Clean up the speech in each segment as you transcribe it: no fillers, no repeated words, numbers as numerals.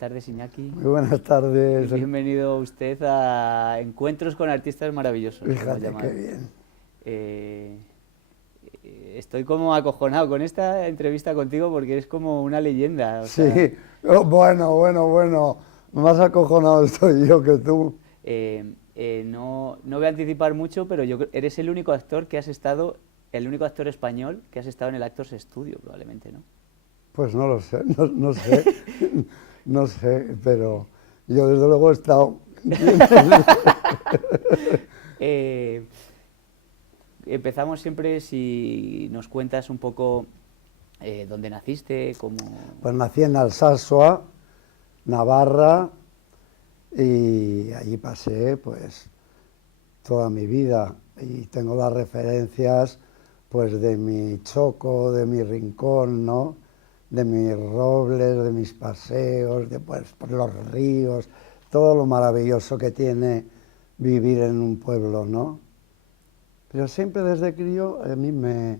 tardes, Iñaki. Muy buenas tardes. Bienvenido usted a Encuentros con Artistas Maravillosos. Fíjate qué bien. Estoy como acojonado con esta entrevista contigo porque es como una leyenda. Sí, bueno. Más acojonado estoy yo que tú. No voy a anticipar mucho, pero eres el único actor que has estado, el único actor español que has estado en el Actors Studio, probablemente, ¿no? Pues no lo sé, no sé, no sé, pero yo desde luego he estado. Empezamos siempre si nos cuentas un poco dónde naciste, cómo... Pues nací en Alsasua, Navarra, y allí pasé pues toda mi vida y tengo las referencias pues de mi Choco, de mi Rincón, ¿no? De mis robles, de mis paseos, de pues por los ríos, todo lo maravilloso que tiene vivir en un pueblo, ¿no? Pero siempre desde crío a mí me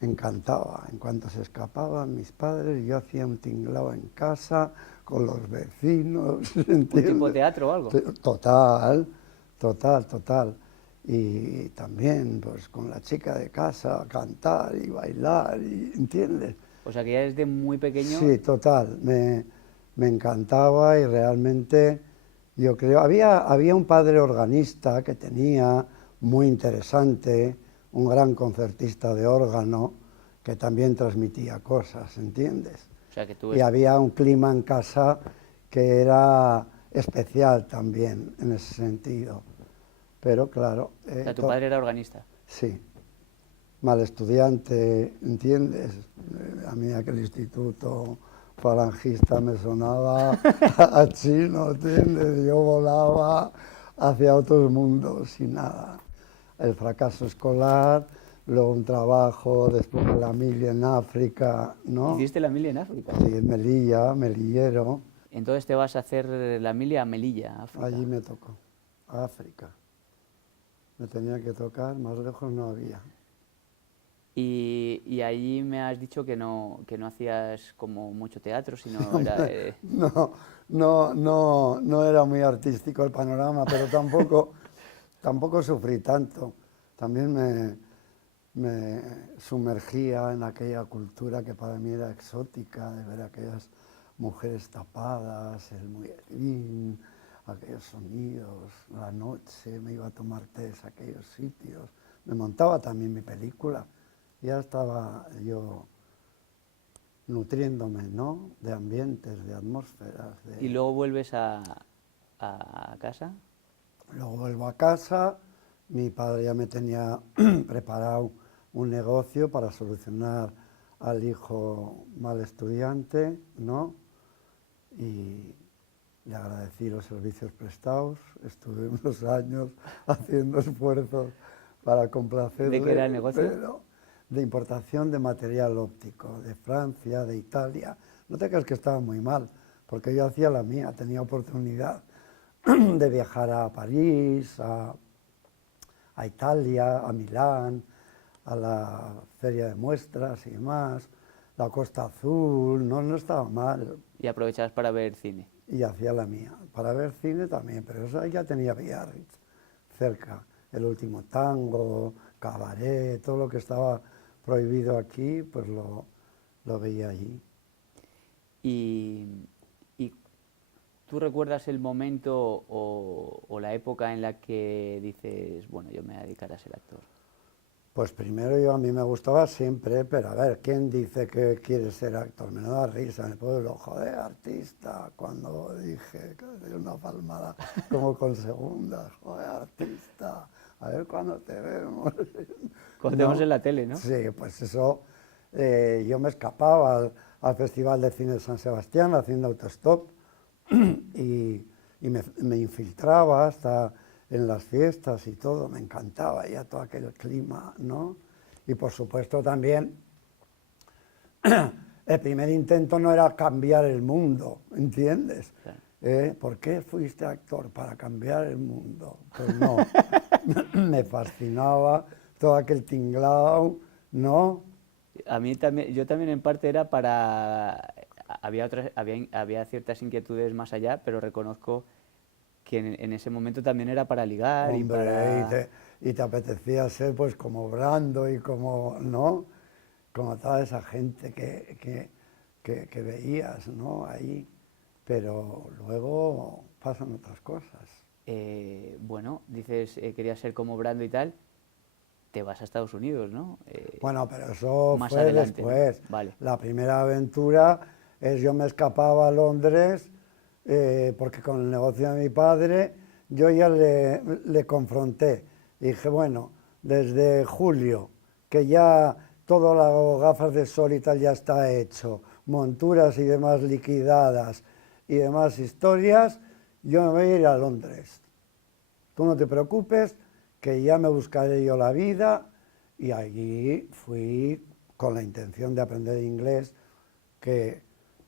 encantaba. En cuanto se escapaban mis padres, yo hacía un tinglao en casa con los vecinos. ¿Entiendes? ¿Un tipo de teatro o algo? Total. Y también pues con la chica de casa cantar y bailar, ¿entiendes? O sea que ya desde muy pequeño... Sí, total, me encantaba y realmente yo creo... Había un padre organista que tenía, muy interesante, un gran concertista de órgano, que también transmitía cosas, ¿entiendes? O sea que tú... Y había un clima en casa que era especial también, en ese sentido. Pero claro... o sea, tu padre era organista. Sí. Mal estudiante, ¿entiendes? A mí aquel instituto falangista me sonaba a chino, ¿entiendes? Yo volaba hacia otros mundos y nada. El fracaso escolar, luego un trabajo, después la mili en África, ¿no? ¿Hiciste la mili en África? Sí, en Melilla, melillero. Entonces te vas a hacer la mili a Melilla, África. Allí me tocó, a África. Me tenía que tocar, más lejos no había. Y allí me has dicho que no hacías como mucho teatro, sino era... No era muy artístico el panorama, pero tampoco sufrí tanto. También me sumergía en aquella cultura que para mí era exótica, de ver aquellas mujeres tapadas, el muerín, aquellos sonidos, la noche, me iba a tomar té a aquellos sitios. Me montaba también mi película. Ya estaba yo nutriéndome, ¿no? De ambientes, de atmósferas. ¿Y luego vuelves a casa? Luego vuelvo a casa, mi padre ya me tenía preparado un negocio para solucionar al hijo mal estudiante, ¿no? Y le agradecí los servicios prestados, estuve unos años haciendo esfuerzos para complacerle. ¿De qué era el negocio? Pero de importación de material óptico, de Francia, de Italia. No te creas que estaba muy mal, porque yo hacía la mía, tenía oportunidad de viajar a París, a Italia, a Milán, a la feria de muestras y demás, la Costa Azul, no estaba mal. Y aprovechabas para ver cine. Y hacía la mía, para ver cine también, pero eso ya tenía Biarritz cerca, El último tango, Cabaret, todo lo que estaba prohibido aquí, pues lo veía allí. ¿Y tú recuerdas el momento o la época en la que dices, bueno, yo me voy a dedicar a ser actor? Pues primero a mí me gustaba siempre, pero a ver, ¿quién dice que quiere ser actor? Me da risa en el pueblo, joder, artista, cuando dije que di una palmada como con segundas, joder, artista, a ver cuándo te vemos. Cuando te vemos en la tele, ¿no? Sí, pues eso, yo me escapaba al Festival de Cine de San Sebastián haciendo autostop y me infiltraba hasta en las fiestas y todo, me encantaba ya todo aquel clima, ¿no? Y por supuesto también, el primer intento no era cambiar el mundo, ¿entiendes? Claro. ¿Por qué fuiste actor? Para cambiar el mundo. Pues no, me fascinaba todo aquel tinglao, ¿no? A mí también, yo también en parte era para había ciertas inquietudes más allá, pero reconozco que en ese momento también era para ligar y Hombre, para... y te apetecía ser pues como Brando y como, ¿no? Como toda esa gente que veías, ¿no? Ahí. Pero luego pasan otras cosas. bueno, dices, querías ser como Brando y tal, te vas a Estados Unidos, ¿no? Bueno, pero eso Más fue adelante, ¿no? después. Vale. La primera aventura es yo me escapaba a Londres porque con el negocio de mi padre yo ya le confronté. Dije, bueno, desde julio, que ya todas las gafas de sol y tal ya está hecho, monturas y demás liquidadas y demás historias, yo me voy a ir a Londres. Tú no te preocupes, que ya me buscaré yo la vida, y allí fui con la intención de aprender inglés, que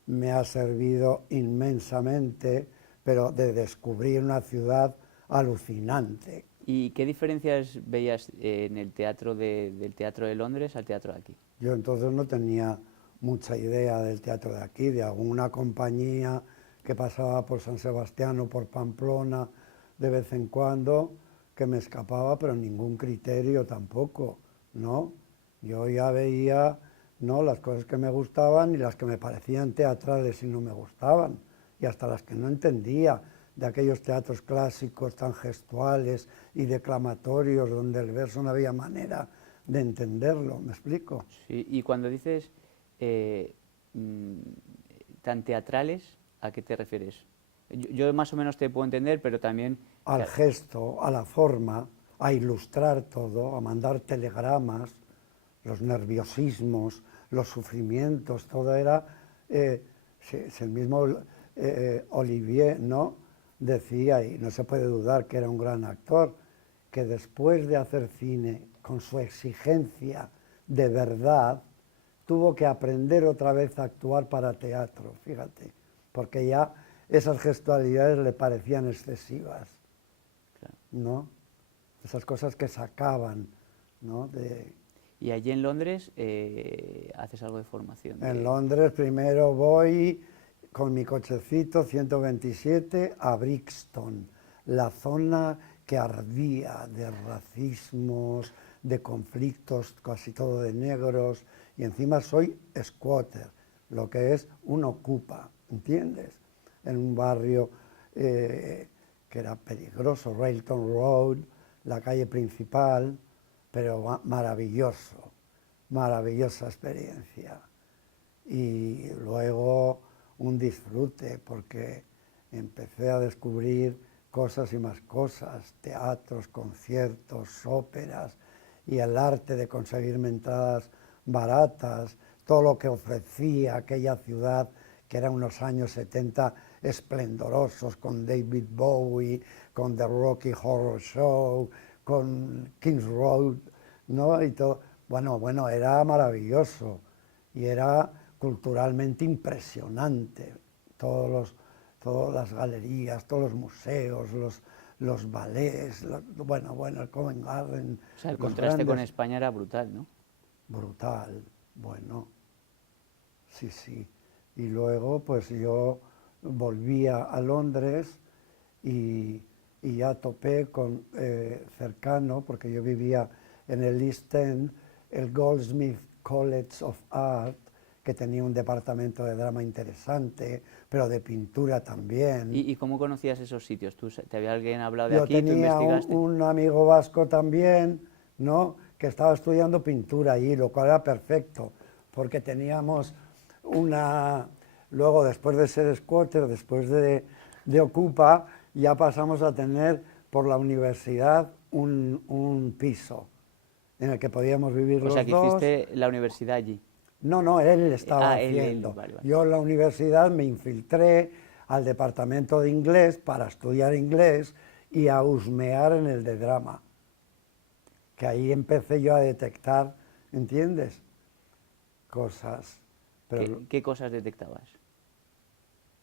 me ha servido inmensamente, pero de descubrir una ciudad alucinante. ¿Y qué diferencias veías en el teatro del teatro de Londres al teatro de aquí? Yo entonces no tenía mucha idea del teatro de aquí, de alguna compañía que pasaba por San Sebastián o por Pamplona de vez en cuando, que me escapaba, pero ningún criterio tampoco, ¿no? Yo ya veía, ¿no?, las cosas que me gustaban y las que me parecían teatrales y no me gustaban, y hasta las que no entendía, de aquellos teatros clásicos tan gestuales y declamatorios donde el verso no había manera de entenderlo, ¿me explico? Sí, y cuando dices eh, mm, tan teatrales, ¿a qué te refieres? Yo más o menos te puedo entender, pero también... Al gesto, a la forma, a ilustrar todo, a mandar telegramas, los nerviosismos, los sufrimientos, todo era, si el mismo Olivier, ¿no?, decía, y no se puede dudar que era un gran actor, que después de hacer cine con su exigencia de verdad, tuvo que aprender otra vez a actuar para teatro, fíjate, porque ya esas gestualidades le parecían excesivas, Claro. ¿no? Esas cosas que sacaban, ¿no?, Y allí en Londres haces algo de formación. En Londres primero voy con mi cochecito 127 a Brixton, la zona que ardía de racismos, de conflictos, casi todo de negros, y encima soy squatter, lo que es un ocupa, ¿entiendes? En un barrio que era peligroso, Railton Road, la calle principal, pero maravilloso, maravillosa experiencia. Y luego un disfrute, porque empecé a descubrir cosas y más cosas, teatros, conciertos, óperas, y el arte de conseguirme entradas baratas, todo lo que ofrecía aquella ciudad, que eran unos años 70 esplendorosos, con David Bowie, con The Rocky Horror Show, con Kings Road, ¿no? Y todo. Bueno, era maravilloso y era culturalmente impresionante. Todas las galerías, todos los museos, los ballets, el Covent Garden, O sea, el los contraste con grandes, España era brutal, ¿no? brutal, bueno, sí, sí. Y luego pues yo volvía a Londres y ya topé con cercano, porque yo vivía en el East End, el Goldsmith College of Art, que tenía un departamento de drama interesante, pero de pintura también. ¿Y cómo conocías esos sitios? ¿Te había alguien hablado de Yo aquí? ¿Tú tenía investigaste? un amigo vasco también, ¿no?, que estaba estudiando pintura allí, lo cual era perfecto, porque teníamos una... Luego, después de ser squatter, después de Ocupa, ya pasamos a tener por la universidad un piso en el que podíamos vivir O sea, los que dos. hiciste la universidad allí. No, él estaba Él, haciendo. vale, vale. Yo en la universidad me infiltré al departamento de inglés para estudiar inglés y a husmear en el de drama, que ahí empecé yo a detectar, ¿entiendes?, cosas. Pero, ¿Qué cosas detectabas?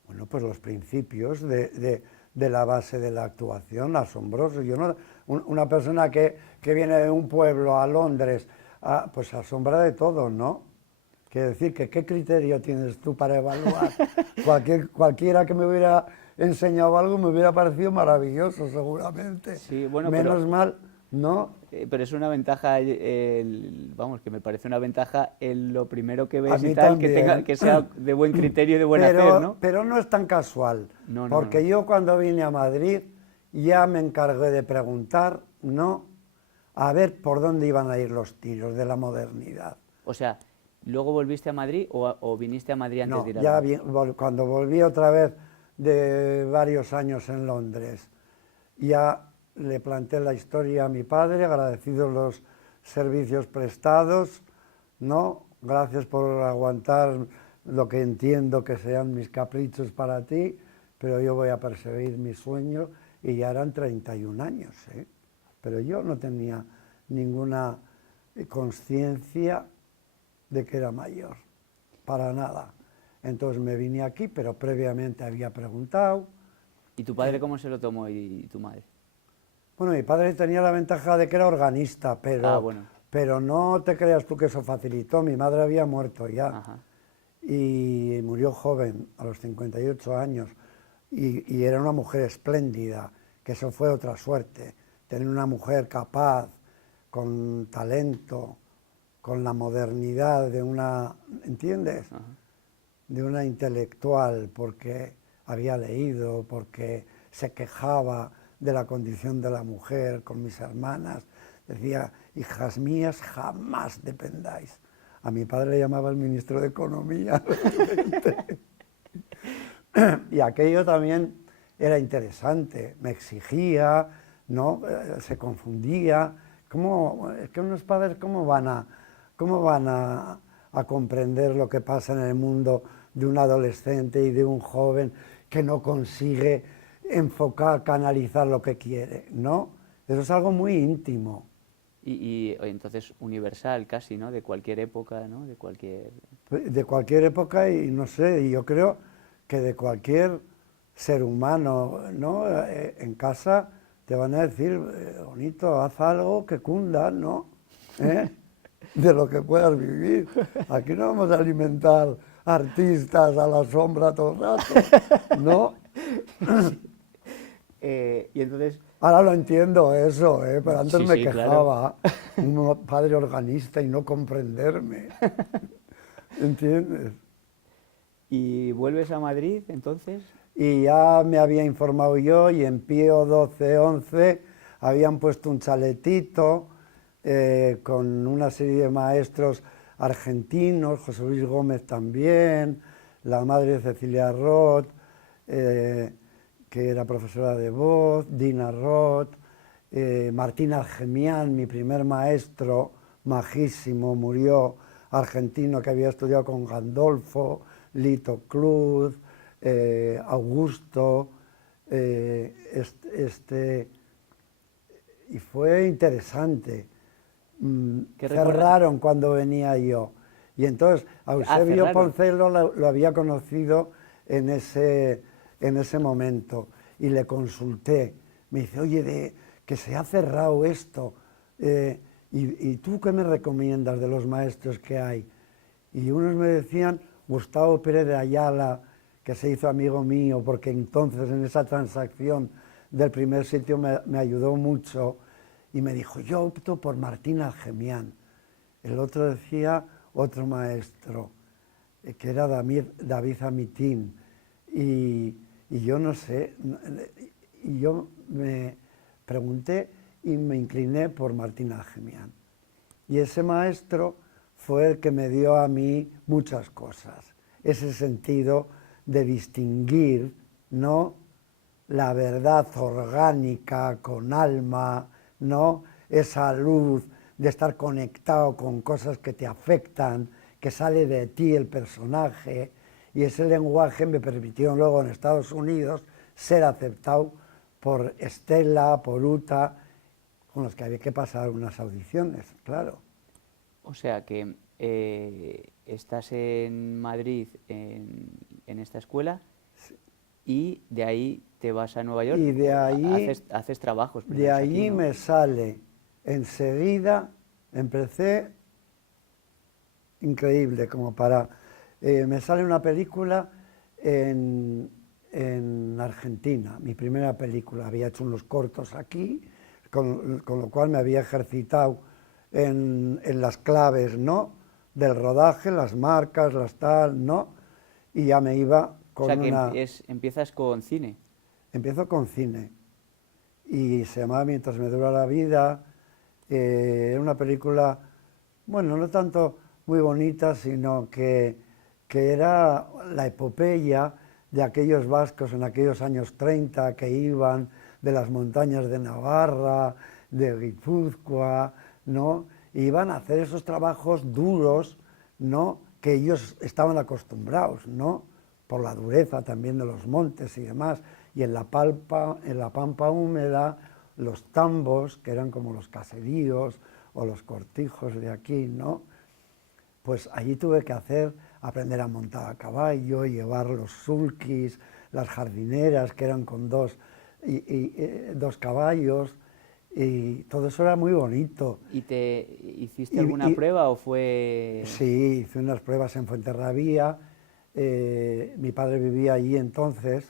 bueno, pues los principios de la base de la actuación, asombroso. Yo no, una persona que viene de un pueblo a Londres, pues se asombra de todo, ¿no? Quiero decir que ¿qué criterio tienes tú para evaluar? Cualquiera que me hubiera enseñado algo me hubiera parecido maravilloso, seguramente. Sí, bueno, Menos mal, ¿no? pero es una ventaja, vamos, que me parece una ventaja en lo primero que A ves y mí tal, también. que sea de buen criterio y de buen hacer, ¿no? Pero no es tan casual, No, no, porque no. yo cuando vine a Madrid ya me encargué de preguntar, ¿no? A ver por dónde iban a ir los tiros de la modernidad. O sea, ¿luego volviste a Madrid o viniste a Madrid antes de No, ir a ya Londres? cuando volví otra vez de varios años en Londres, ya le planteé la historia a mi padre, agradecidos los servicios prestados, ¿no? Gracias por aguantar lo que entiendo que sean mis caprichos para ti, pero yo voy a perseguir mis sueños, y ya eran 31 años, ¿eh? Pero yo no tenía ninguna conciencia de que era mayor, para nada. Entonces me vine aquí, pero previamente había preguntado. ¿Y tu padre cómo se lo tomó y tu madre? Bueno, mi padre tenía la ventaja de que era organista, Ah, bueno. pero no te creas tú que eso facilitó. Mi madre había muerto ya Ajá. y murió joven, a los 58 años, y era una mujer espléndida, que eso fue otra suerte, tener una mujer capaz, con talento, con la modernidad de una, ¿entiendes? Ajá. De una intelectual, porque había leído, porque se quejaba de la condición de la mujer con mis hermanas. Decía, hijas mías, jamás dependáis. A mi padre le llamaba el ministro de Economía. Y aquello también era interesante, me exigía, ¿no? Se confundía. Es que unos padres, cómo van a comprender lo que pasa en el mundo de un adolescente y de un joven que no consigue enfocar, canalizar lo que quiere, ¿no? Eso es algo muy íntimo. Y entonces universal casi, ¿no? De cualquier época, ¿no? De cualquier... De cualquier época, y no sé, y yo creo que de cualquier ser humano, ¿no? En casa te van a decir, bonito, haz algo que cunda, ¿no? ¿Eh? De lo que puedas vivir. Aquí no vamos a alimentar artistas a la sombra todo el rato, ¿no? Y entonces... Ahora lo entiendo eso, pero antes Sí, me sí, claro. quejaba, un padre organista y no comprenderme, ¿entiendes? ¿Y vuelves a Madrid entonces? Y ya me había informado yo, y en Pío XII-XI habían puesto un chaletito con una serie de maestros argentinos, José Luis Gómez también, la madre Cecilia Roth, que era profesora de voz, Dina Roth, Martín Algemián, mi primer maestro, majísimo, murió, argentino, que había estudiado con Gandolfo, Lito Cruz, Augusto, y fue interesante. Cerraron cuando venía yo, y entonces Eusebio cerraron. Poncelo lo había conocido en ese momento, y le consulté. Me dice, oye, que se ha cerrado esto, ¿y tú qué me recomiendas de los maestros que hay? Y unos me decían Gustavo Pérez de Ayala, que se hizo amigo mío, porque entonces en esa transacción del primer sitio me ayudó mucho, y me dijo, yo opto por Martín Algemián. El otro decía otro maestro, que era David Amitín, y yo no sé, y yo me pregunté y me incliné por Martín Algemián. Y ese maestro fue el que me dio a mí muchas cosas, ese sentido de distinguir, ¿no?, la verdad orgánica con alma, ¿no?, esa luz de estar conectado con cosas que te afectan, que sale de ti el personaje, y ese lenguaje me permitió luego en Estados Unidos ser aceptado por Estela, por Uta, con los que había que pasar unas audiciones, claro. O sea que estás en Madrid en esta escuela y de ahí te vas a Nueva York, Y de ahí, haces trabajos de primeros aquí, allí ¿no? me sale enseguida, empecé increíble como para... me sale una película en Argentina, mi primera película. Había hecho unos cortos aquí, con lo cual me había ejercitado en las claves, ¿no?, del rodaje, las marcas, las tal, ¿no? Y ya me iba O con sea, que una... empiezas con cine. Empiezo con cine y se llamaba Mientras me dura la vida. Era una película, bueno, no tanto muy bonita, sino que era la epopeya de aquellos vascos en aquellos años 30 que iban de las montañas de Navarra, de Guipúzcoa, ¿no? Y iban a hacer esos trabajos duros, ¿no?, que ellos estaban acostumbrados, ¿no?, por la dureza también de los montes y demás. Y en la pampa húmeda, los tambos, que eran como los caseríos o los cortijos de aquí, ¿no? Pues allí tuve que aprender a montar a caballo, llevar los sulkis, las jardineras, que eran con dos caballos, y todo eso era muy bonito. ¿Y te hiciste Y, alguna y- prueba o fue...? sí, hice unas pruebas en Fuenterrabía, mi padre vivía allí entonces.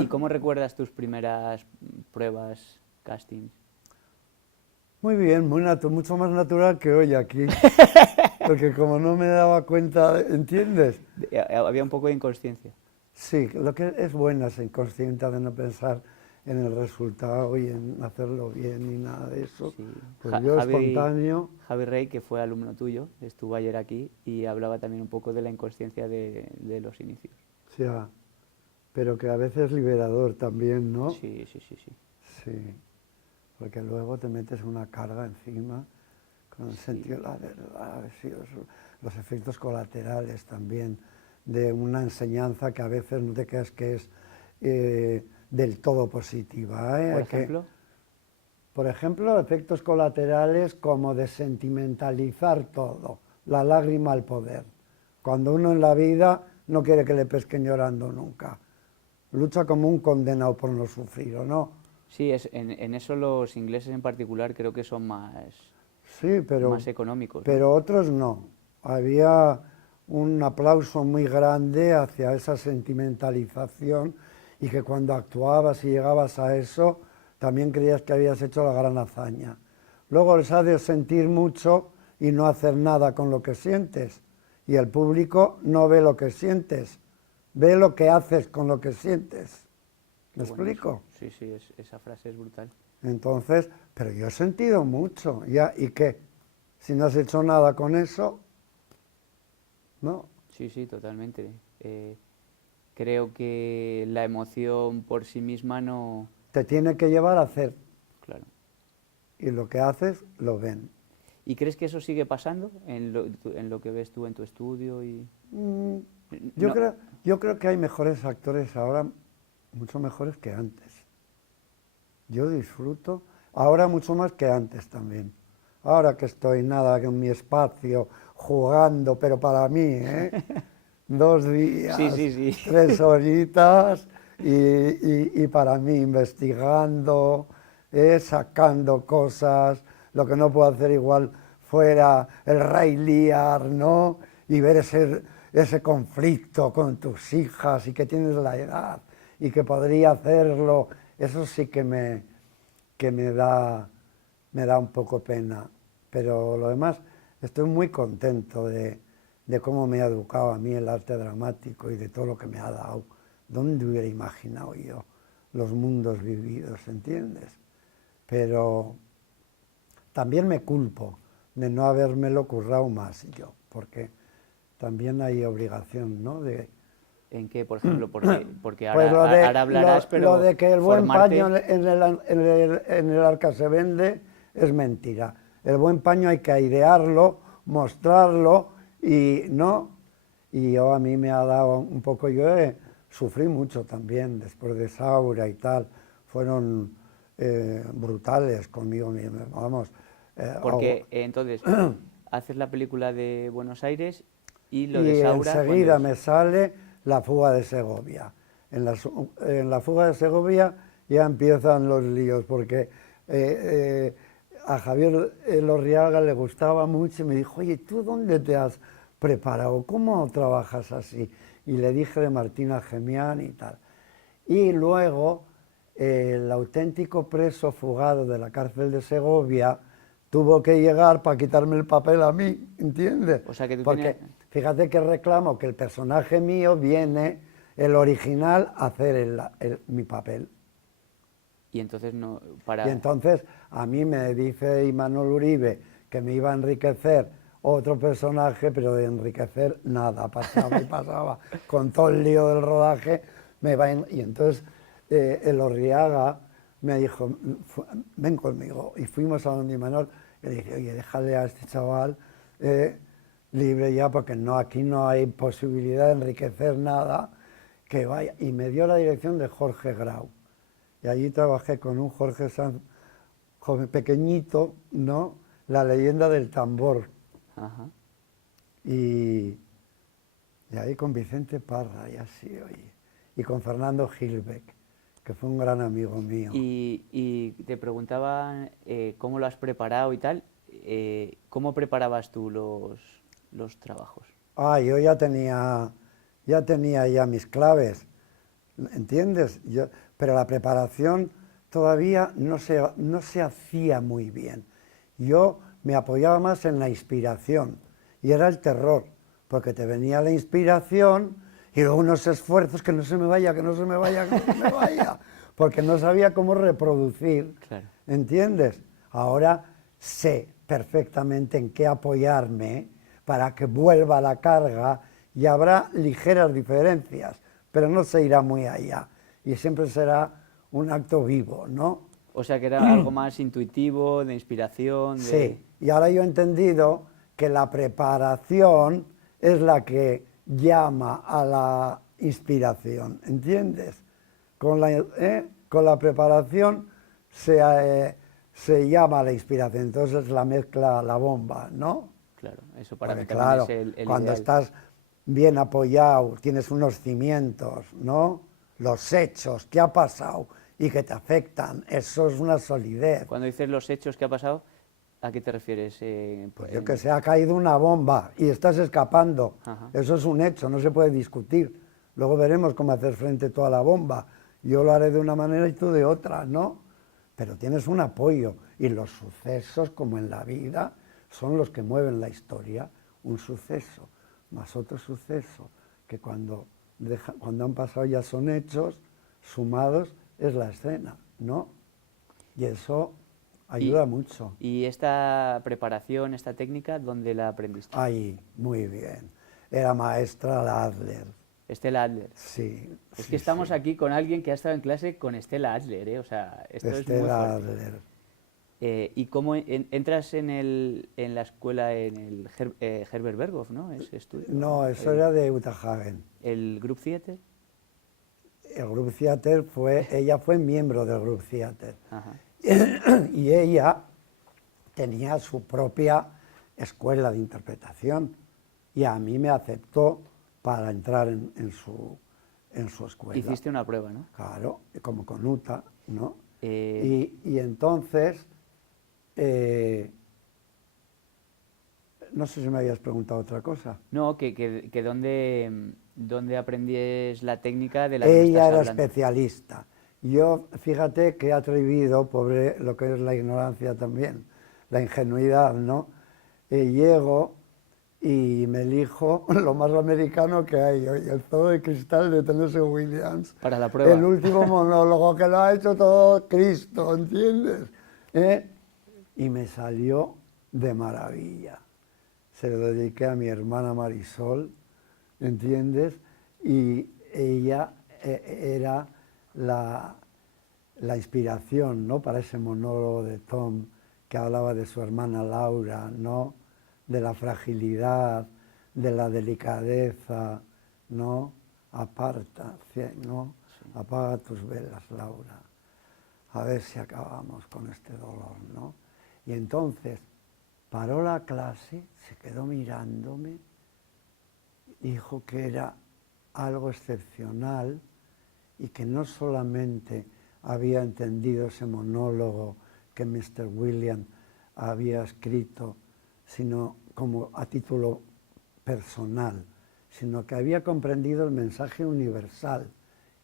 Y cómo recuerdas tus primeras pruebas, castings? Muy bien, mucho más natural que hoy aquí, porque como no me daba cuenta, ¿entiendes? Había un poco de inconsciencia. Sí, lo que es buena es inconsciente de no pensar en el resultado y en hacerlo bien ni nada de eso. Sí. Pues yo espontáneo, Javi Rey, que fue alumno tuyo, estuvo ayer aquí y hablaba también un poco de la inconsciencia de los inicios. o sea, pero que a veces es liberador también, ¿no? Sí, sí, sí, sí. Sí, porque luego te metes una carga encima con el Sí. sentido de la verdad, sí, los efectos colaterales también de una enseñanza que a veces no te creas que es del todo positiva, ¿eh? Por ejemplo, Por ejemplo, efectos colaterales como de sentimentalizar todo, la lágrima al poder. Cuando uno en la vida no quiere que le pesquen llorando nunca, lucha como un condenado por no sufrir, ¿o no? sí, en eso los ingleses en particular creo que son Sí, más económicos, ¿no? pero otros no. Había un aplauso muy grande hacia esa sentimentalización y que cuando actuabas y llegabas a eso, también creías que habías hecho la gran hazaña. Luego les ha de sentir mucho y no hacer nada con lo que sientes. Y el público no ve lo que sientes, ve lo que haces con lo que sientes. Qué ¿Me bueno eso. explico? Sí, sí, esa frase es brutal. Entonces, pero yo he sentido mucho, ya, ¿y qué? Si no has hecho nada con eso, ¿no? Sí, sí, totalmente. Creo que la emoción por sí misma no... Te tiene que llevar a hacer, Claro. y lo que haces, lo ven. ¿Y crees que eso sigue pasando en lo que ves tú en tu estudio? Mm, yo No, creo, yo creo que hay mejores actores ahora, mucho mejores que antes. Yo disfruto, ahora mucho más que antes también. Ahora que estoy nada en mi espacio, jugando, pero para mí, ¿eh? 2 días, sí, sí, sí. 3 horitas, y para mí investigando, sacando cosas, lo que no puedo hacer igual fuera el Rey Lear, ¿no? Y ver ese conflicto con tus hijas y que tienes la edad y que podría hacerlo, eso sí que me da un poco pena. Pero lo demás, estoy muy contento de cómo me ha educado a mí el arte dramático y de todo lo que me ha dado. ¿Dónde hubiera imaginado yo los mundos vividos, entiendes? Pero también me culpo de no habérmelo currado más yo, porque también hay obligación, ¿no? ¿En qué, por ejemplo? Porque Pues ahora hablarás, lo pero de que el buen formarte... paño en el arca se vende es mentira. El buen paño hay que airearlo, mostrarlo y no. Y yo a mí me ha dado un poco, sufrí mucho también después de Saura y tal. Fueron brutales conmigo mismo, vamos. Porque entonces haces la película de Buenos Aires y lo de Y Saura cuando enseguida es... me sale La fuga de Segovia. En la fuga de Segovia ya empiezan los líos, porque a Javier Elorriaga le gustaba mucho y me dijo, oye, ¿tú dónde te has preparado, ¿cómo trabajas así? Y le dije de Martina Gemián y tal. Y luego el auténtico preso fugado de la cárcel de Segovia tuvo que llegar para quitarme el papel a mí, ¿entiendes? O sea que tú Porque tenías... fíjate que reclamo que el personaje mío viene, el original, a hacer mi papel. Y entonces no... Y entonces a mí me dice Imanol Uribe que me iba a enriquecer otro personaje, pero de enriquecer nada, pasaba y pasaba. Con todo el lío del rodaje, y entonces el Orriaga me dijo, ven conmigo. Y fuimos a donde Imanol, y le dije, oye, déjale a este chaval libre ya, porque no, aquí no hay posibilidad de enriquecer nada, que vaya. Y me dio la dirección de Jorge Grau. Y allí trabajé con un Jorge Sanz, joven, pequeñito, ¿no? La leyenda del tambor. Ajá. Y ahí con Vicente Parra, y así, oye. Y con Fernando Gilbeck, que fue un gran amigo mío. Y te preguntaban cómo lo has preparado y tal. ¿Cómo preparabas tú los trabajos? Ah, yo ya tenía mis claves, ¿entiendes? Pero la preparación todavía no se hacía muy bien. Yo me apoyaba más en la inspiración, y era el terror, porque te venía la inspiración y luego unos esfuerzos que no se me vaya, que no se me vaya, que no se me vaya, porque no sabía cómo reproducir, Claro. ¿entiendes? Ahora sé perfectamente en qué apoyarme para que vuelva la carga, y habrá ligeras diferencias, pero no se irá muy allá, y siempre será un acto vivo, ¿no? O sea que era algo más intuitivo, de inspiración, de... Sí, y ahora yo he entendido que la preparación es la que llama a la inspiración, ¿entiendes? Con la preparación se llama a la inspiración, entonces la mezcla la bomba, ¿no? Claro, eso para Porque mí también es claro, el cuando ideal. estás bien apoyado, tienes unos cimientos, ¿no? Los hechos, ¿qué ha pasado? Y que te afectan, eso es una solidez. Cuando dices los hechos que ha pasado, ¿a qué te refieres? Pues yo que sé, ha caído una bomba y estás escapando. Ajá. Eso es un hecho, no se puede discutir. Luego veremos cómo hacer frente a la bomba. Yo lo haré de una manera y tú de otra, ¿no? Pero tienes un apoyo, y los sucesos, como en la vida, son los que mueven la historia. Un suceso más otro suceso, que cuando han pasado ya son hechos, sumados es la escena, ¿no? Y eso Y, ayuda mucho. y esta preparación, esta técnica, ¿dónde la aprendiste? Ahí, muy bien. Era maestra la Adler. Estela Adler. Sí, Es que sí, estamos sí. aquí con alguien que ha estado en clase con Estela Adler, ¿eh? O sea, esto es muy Estela fuerte. Adler. ¿Y cómo entras en la escuela en el Herbert Berghof, ¿no? Ese estudio. No, eso era de Utahagen. El Group Theater. El Group Theater ella fue miembro del Group Theater. Ajá. Y ella tenía su propia escuela de interpretación, y a mí me aceptó para entrar en su escuela. Hiciste una prueba, ¿no? Claro, como con Uta, ¿no? Eh, Y entonces, no sé si me habías preguntado otra cosa. no, que dónde aprendías la técnica de la que me Ella estás era hablando. especialista. Yo, fíjate que he atrevido, pobre, lo que es la ignorancia también, la ingenuidad, ¿no? Llego y me elijo lo más americano que hay, oye, el Zoo de Cristal de Tennessee Williams. Para la prueba. El último monólogo que lo ha hecho todo Cristo, ¿entiendes? Y me salió de maravilla. Se lo dediqué a mi hermana Marisol, ¿entiendes? Y ella era la inspiración, ¿no?, para ese monólogo de Tom, que hablaba de su hermana Laura, ¿no?, de la fragilidad, de la delicadeza, ¿no? Aparta, ¿no? Sí. Apaga tus velas, Laura. A ver si acabamos con este dolor, ¿no? Y entonces paró la clase, se quedó mirándome, dijo que era algo excepcional, y que no solamente había entendido ese monólogo que Mr. Williams había escrito, sino como a título personal, sino que había comprendido el mensaje universal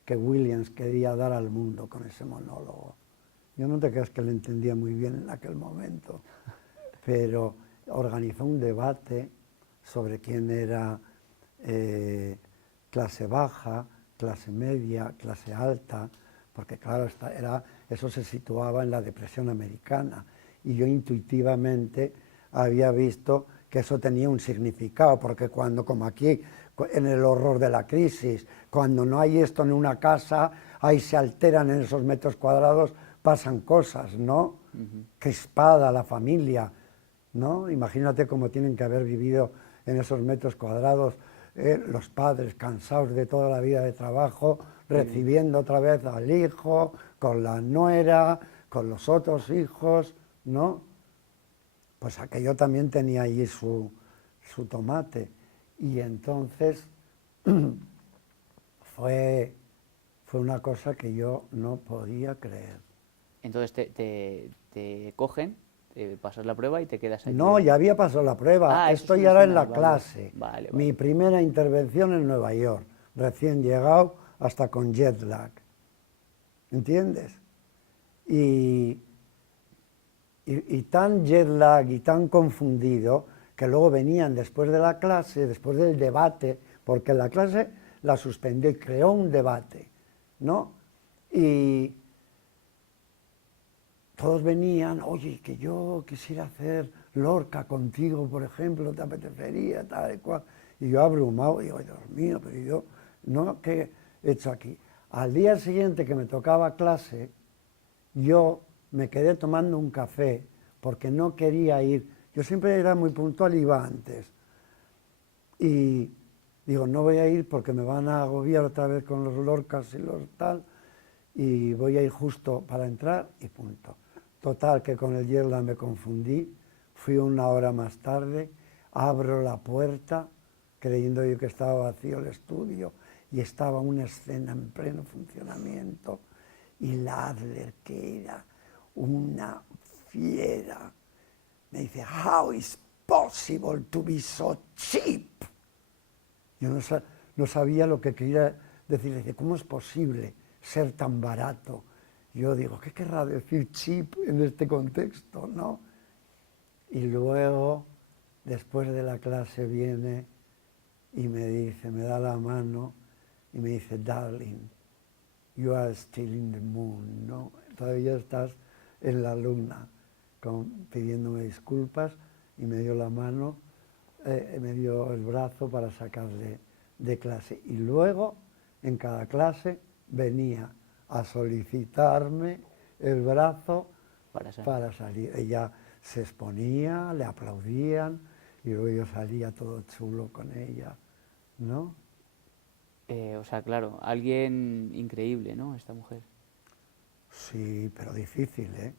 que Williams quería dar al mundo con ese monólogo. Yo no te creas que lo entendía muy bien en aquel momento, pero organizó un debate sobre quién era clase baja, clase media, clase alta, porque claro, eso se situaba en la depresión americana, y yo intuitivamente había visto que eso tenía un significado, porque cuando, como aquí, en el horror de la crisis, cuando no hay esto en una casa, ahí se alteran en esos metros cuadrados, pasan cosas, ¿no? Crispada la familia, ¿no? Imagínate cómo tienen que haber vivido en esos metros cuadrados los padres cansados de toda la vida de trabajo, recibiendo otra vez al hijo, con la nuera, con los otros hijos, ¿no? Pues aquello también tenía allí su tomate. Y entonces fue una cosa que yo no podía creer. Entonces te cogen, te pasas la prueba y te quedas allí. No, ya había pasado la prueba. Ah, eso Esto es ya una era en escena, la vale, clase. vale. Mi primera intervención en Nueva York, recién llegado, hasta con jet lag. ¿Entiendes? Y tan jet lag y tan confundido que luego venían después de la clase, después del debate, porque la clase la suspendió y creó un debate, ¿no? Y todos venían, oye, que yo quisiera hacer Lorca contigo, por ejemplo, te apetecería, tal y cual. Y yo abrumado, digo, Dios mío, pero yo, ¿no? ¿Qué he hecho aquí? Al día siguiente que me tocaba clase, yo me quedé tomando un café porque no quería ir. Yo siempre era muy puntual y iba antes. Y digo, no voy a ir porque me van a agobiar otra vez con los Lorcas y los tal, y voy a ir justo para entrar y punto. Total, que con el Yerla me confundí, fui una hora más tarde, abro la puerta, creyendo yo que estaba vacío el estudio, y estaba una escena en pleno funcionamiento, y la Adler, que era una fiera, me dice, "How is possible to be so cheap?" Yo no sabía lo que quería decir. Dice, ¿cómo es posible ser tan barato? Yo digo, ¿qué querrá decir cheap en este contexto, no? Y luego, después de la clase, viene y me dice, me da la mano y me dice, darling, you are still in the moon, ¿no? Todavía estás en la luna, pidiéndome disculpas, y me dio la mano, me dio el brazo para sacarle de clase. Y luego, en cada clase, venía a solicitarme el brazo para salir. Ella se exponía, le aplaudían, y luego yo salía todo chulo con ella, ¿no? O sea, claro, alguien increíble, ¿no? Esta mujer. Sí, pero difícil, ¿eh?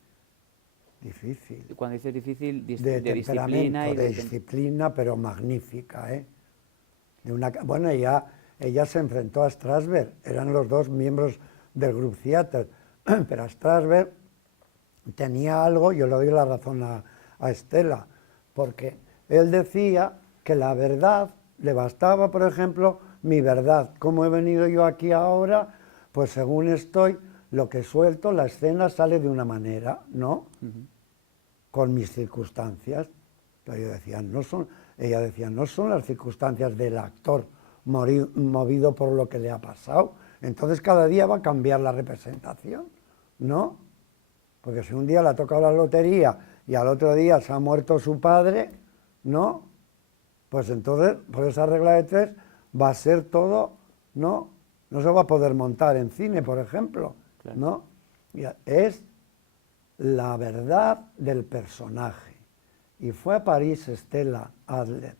Difícil. Cuando dices difícil, De disciplina y de disciplina, pero magnífica, ¿eh? Bueno, ella se enfrentó a Strasberg, eran los dos miembros del Group Theater, pero a Strasberg tenía algo, yo le doy la razón a Estela, porque él decía que la verdad le bastaba, por ejemplo, mi verdad. Como he venido yo aquí ahora, pues según estoy, lo que suelto, la escena sale de una manera, ¿no? Con mis circunstancias. Pero ella decía, no son las circunstancias del actor movido por lo que le ha pasado. Entonces cada día va a cambiar la representación, ¿no? Porque si un día le ha tocado la lotería y al otro día se ha muerto su padre, ¿no? Pues entonces, por esa regla de tres, va a ser todo, ¿no? No se va a poder montar en cine, por ejemplo, claro. ¿No? Es la verdad del personaje. Y fue a París Stella Adler,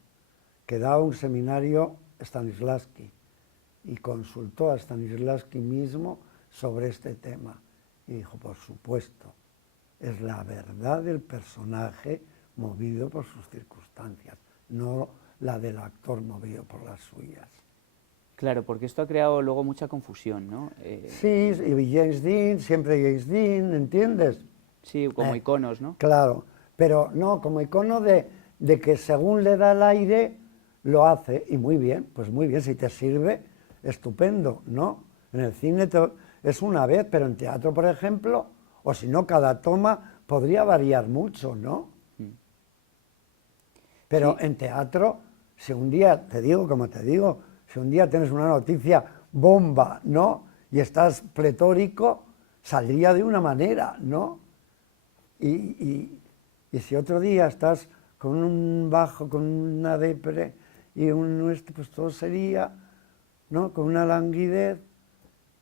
que daba un seminario Stanislavski, y consultó a Stanislavski mismo sobre este tema. Y dijo, por supuesto, es la verdad del personaje movido por sus circunstancias, no la del actor movido por las suyas. Claro, porque esto ha creado luego mucha confusión, ¿no? Sí, y James Dean, siempre James Dean, ¿entiendes? Sí, como iconos, ¿no? Claro, pero no, como icono de que según le da el aire, lo hace y muy bien, pues muy bien, si te sirve, estupendo, ¿no? En el cine es una vez, pero en teatro, por ejemplo, o si no, cada toma podría variar mucho, ¿no? Pero Sí, en teatro, si un día, te digo como te digo, si un día tienes una noticia bomba, ¿no? Y estás pletórico, saldría de una manera, ¿no? Y, y si otro día estás con un bajo, con una depre y pues todo sería, ¿no? Con una languidez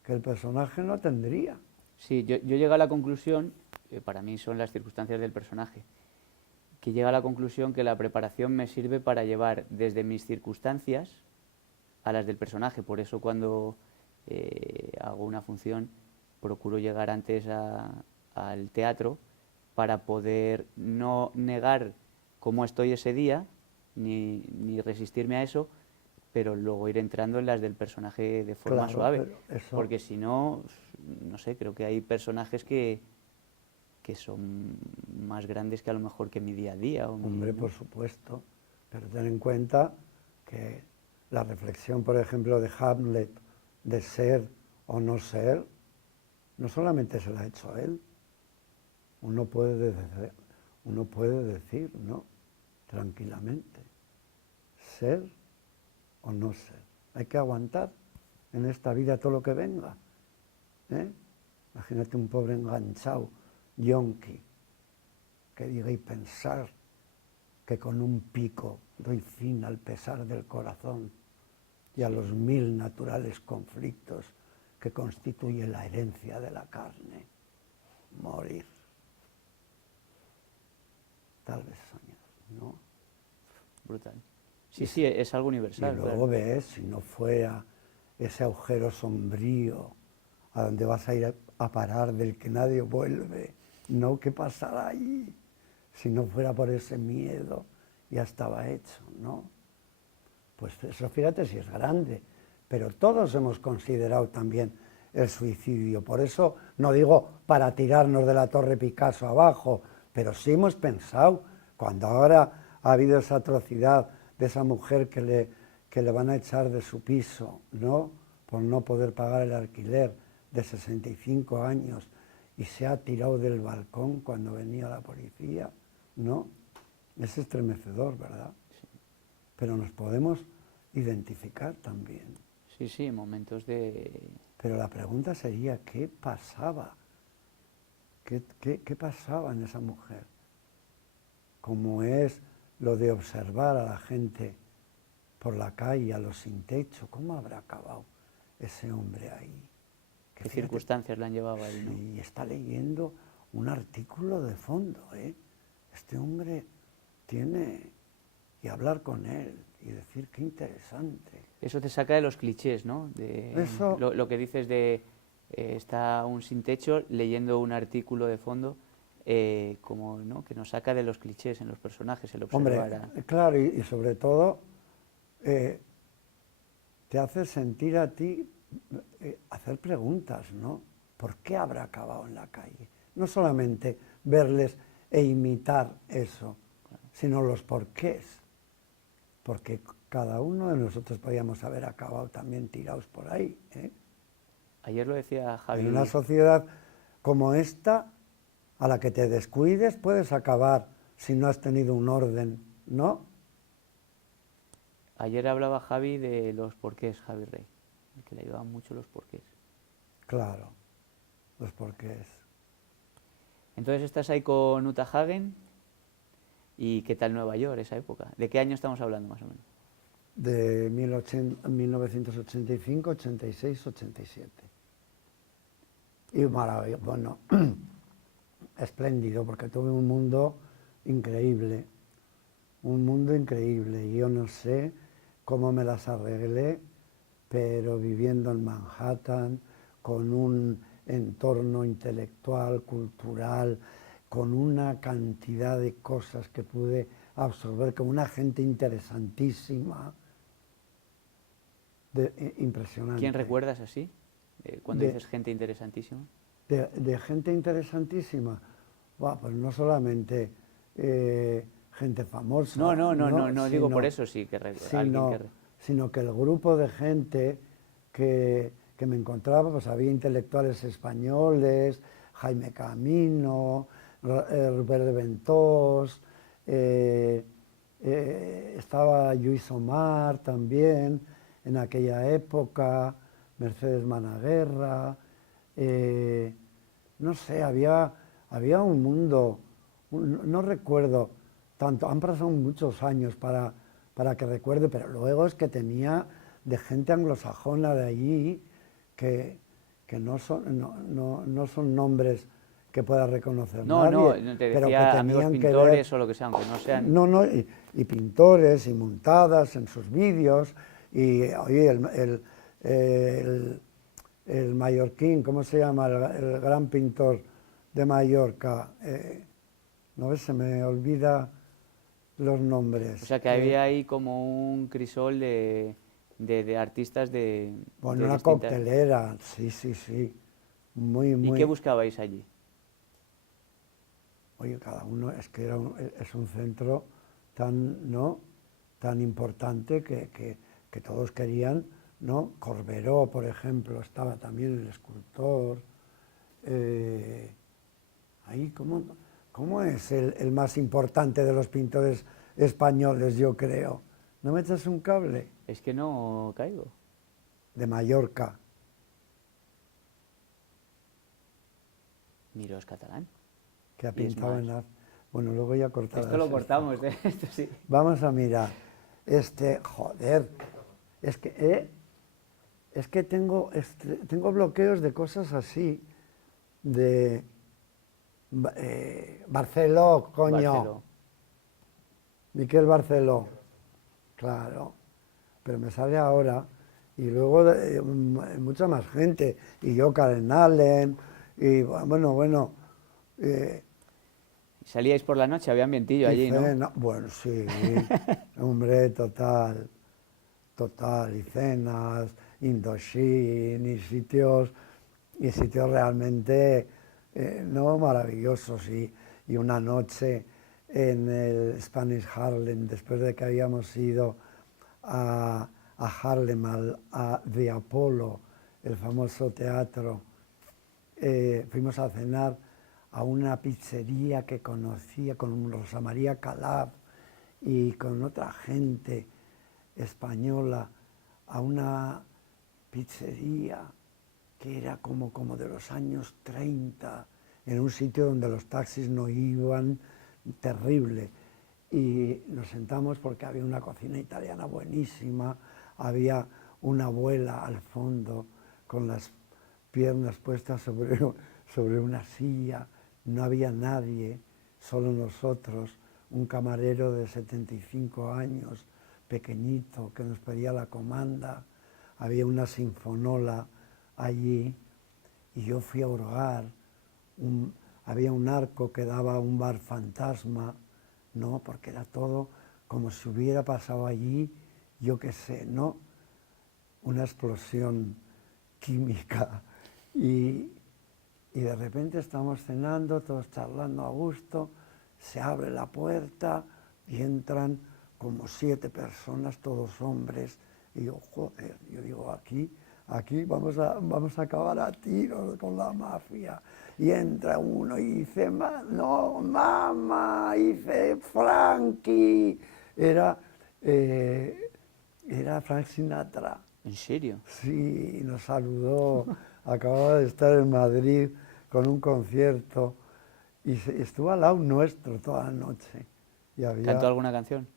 que el personaje no tendría. sí, yo llego a la conclusión, para mí son las circunstancias del personaje, que llega a la conclusión que la preparación me sirve para llevar desde mis circunstancias a las del personaje. Por eso cuando hago una función procuro llegar antes al teatro para poder no negar cómo estoy ese día, ni resistirme a eso, pero luego ir entrando en las del personaje de forma Claro, suave. pero eso, Porque si no, no sé, creo que hay personajes que son más grandes que a lo mejor que mi día a día. hombre, ¿No? por supuesto, pero ten en cuenta que la reflexión, por ejemplo, de Hamlet, de ser o no ser, no solamente se la ha hecho a él, uno puede decir, ¿no? Tranquilamente, ser o no ser. Hay que aguantar en esta vida todo lo que venga, ¿eh? Imagínate un pobre enganchado, yonki, que diga y pensar que con un pico doy fin al pesar del corazón y a Sí. los 1000 naturales conflictos que constituye la herencia de la carne. Morir. Tal vez soñar, ¿no? Brutal. Sí, sí, es algo Y universal, luego claro. ves, si no fuera ese agujero sombrío a donde vas a ir a parar del que nadie vuelve, ¿no? ¿Qué pasará allí? Si no fuera por ese miedo, ya estaba hecho, ¿no? Pues eso fíjate si es grande, pero todos hemos considerado también el suicidio. Por eso no digo para tirarnos de la Torre Picasso abajo, pero sí hemos pensado, cuando ahora ha habido esa atrocidad de esa mujer que le van a echar de su piso, ¿no? Por no poder pagar el alquiler de 65 años y se ha tirado del balcón cuando venía la policía, ¿no? Es estremecedor, ¿verdad? Pero nos podemos identificar también. Sí, sí, momentos de... Pero la pregunta sería, ¿qué pasaba? ¿Qué pasaba en esa mujer? Como es lo de observar a la gente por la calle, a los sin techo, ¿cómo habrá acabado ese hombre ahí? Que qué fíjate, circunstancias la han llevado ahí, ¿no? si está leyendo un artículo de fondo, ¿eh? Este hombre tiene... y hablar con él y decir, qué interesante. Eso te saca de los clichés, ¿no? Eso, Lo que dices de está un sin techo leyendo un artículo de fondo, como, ¿no? Que nos saca de los clichés en los personajes, el hombre, observar a... claro, y sobre todo eh, te hace sentir a ti, hacer preguntas, ¿no? ¿Por qué habrá acabado en la calle? No solamente verles e imitar eso, sino los porqués. Porque cada uno de nosotros podíamos haber acabado también tirados por ahí, ¿eh? Ayer lo decía En una Javi, sociedad como esta, a la que te descuides, puedes acabar si no has tenido un orden, ¿no? ayer hablaba Javi de los porqués, Javi Rey, que le ayudaban mucho los porqués. Claro, los porqués. Entonces estás ahí con Uta Hagen, ¿y qué tal Nueva York esa época? ¿De qué año estamos hablando más o menos? De 1985, 86, 87. Y maravilloso, bueno, espléndido, porque tuve un mundo increíble. Yo no sé cómo me las arreglé, pero viviendo en Manhattan, con un entorno intelectual, cultural, con una cantidad de cosas que pude absorber, con una gente interesantísima, ¿Quién impresionante. recuerdas así? Cuando De, dices gente interesantísima. de gente interesantísima. Buah, pues no solamente gente famosa. No digo por Sino- eso, sí, que alguien sino, que... sino que el grupo de gente que me encontraba, pues había intelectuales españoles, Jaime Camino, Rupert de Ventós, estaba Lluís Omar también en aquella época, Mercedes Managuerra, no sé, había un mundo, no recuerdo tanto, han pasado muchos años para que recuerde, pero luego es que tenía de gente anglosajona de allí que no son nombres que pueda reconocer nadie, No, te pero que decía amigos tenían que ver, pintores o lo que sea, aunque no sean... y pintores y montadas en sus vídeos, y oye, el mallorquín, ¿cómo se llama? El gran pintor de Mallorca, no ves, se me olvida los nombres. O sea, que había ahí como un crisol de artistas Bueno, de una distintas... coctelera, sí, muy, ¿Y qué muy... buscabais allí? Oye, cada uno, es que es un centro tan, ¿no?, tan importante que todos querían, ¿no? Corberó, por ejemplo, estaba también el escultor. Ahí, ¿cómo es el más importante de los pintores españoles, yo creo? ¿No me echas un cable? Es que no caigo. De Mallorca. Mirós Catalán. Que ha Y es pintado más. Bueno, luego ya cortarás. Esto lo cortamos, ¿eh? Esto sí. Vamos a mirar. Joder, es que tengo bloqueos de cosas así, de Barceló, coño. Barceló. Miquel Barceló, claro, pero me sale ahora, y luego mucha más gente, y yo Karen Allen, y bueno, Salíais por la noche, había ambientillo y allí, ¿no? cena, bueno, sí, hombre, total, y cenas, Indochine, y sitios realmente, no maravillosos, y una noche en el Spanish Harlem, después de que habíamos ido a Harlem, a The Apollo, el famoso teatro, fuimos a cenar a una pizzería que conocía con Rosa María Calab y con otra gente española, a una pizzería que era como de los años 30, en un sitio donde los taxis no iban, terrible. Y nos sentamos porque había una cocina italiana buenísima, había una abuela al fondo con las piernas puestas sobre una silla, no había nadie, solo nosotros, un camarero de 75 años, pequeñito, que nos pedía la comanda, había una sinfonola allí, y yo fui a hurgar, había un arco que daba a un bar fantasma, ¿no? Porque era todo como si hubiera pasado allí, yo qué sé, ¿no? Una explosión química. Y de repente estamos cenando, todos charlando a gusto, se abre la puerta y entran como 7 personas, todos hombres. Y yo, joder, yo digo, aquí vamos a acabar a tiros con la mafia. Y entra uno y dice, no, mamá, dice Frankie. Era Frank Sinatra. ¿En serio? Sí, nos saludó, acababa de estar en Madrid con un concierto y estuvo al lado nuestro toda la noche. Y ¿Cantó alguna canción?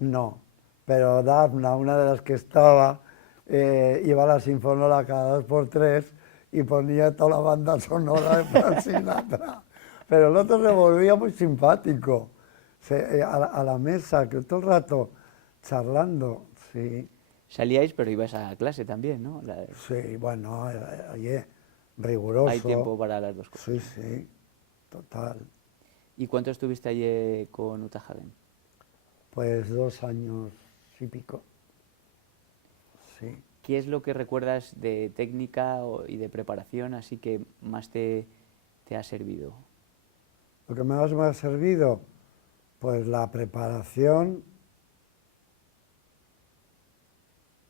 No, pero Dafna, una de las que estaba, iba a la sinfonola cada 2 por 3 y ponía toda la banda sonora de Frank Sinatra. Pero el otro se volvía muy simpático, a la mesa, que todo el rato charlando, sí. Salíais, pero ibais a clase también, ¿no? Sí, bueno, oye, riguroso. Hay tiempo para las dos cosas. Sí, total. ¿Y cuánto estuviste allí con Uta Hagen? Pues 2 años y pico. Sí. ¿Qué es lo que recuerdas de técnica y de preparación así que más te ha servido? Lo que más me ha servido, Pues la preparación,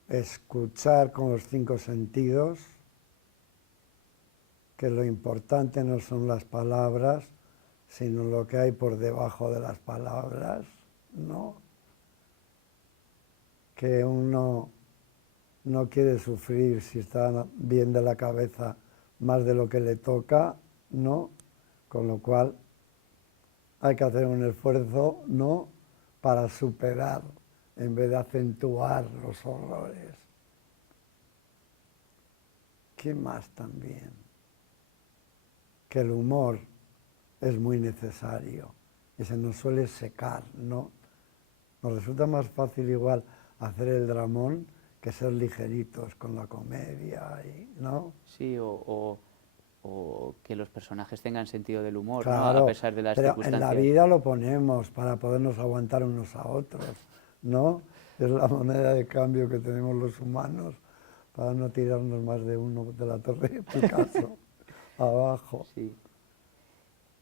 escuchar con los 5 sentidos, que lo importante no son las palabras, sino lo que hay por debajo de las palabras, ¿no? Que uno no quiere sufrir si está bien de la cabeza más de lo que le toca, ¿no? Con lo cual hay que hacer un esfuerzo, ¿no?, para superar en vez de acentuar los horrores. ¿Qué más también? Que el humor es muy necesario y se nos suele secar, ¿no? Nos resulta más fácil igual hacer el dramón que ser ligeritos con la comedia, ¿no? Sí, o que los personajes tengan sentido del humor, ¿no? A Claro, pesar de las pero en la circunstancias. vida lo ponemos para podernos aguantar unos a otros, ¿no? Es la moneda de cambio que tenemos los humanos para no tirarnos más de uno de la Torre de Picasso abajo. Sí.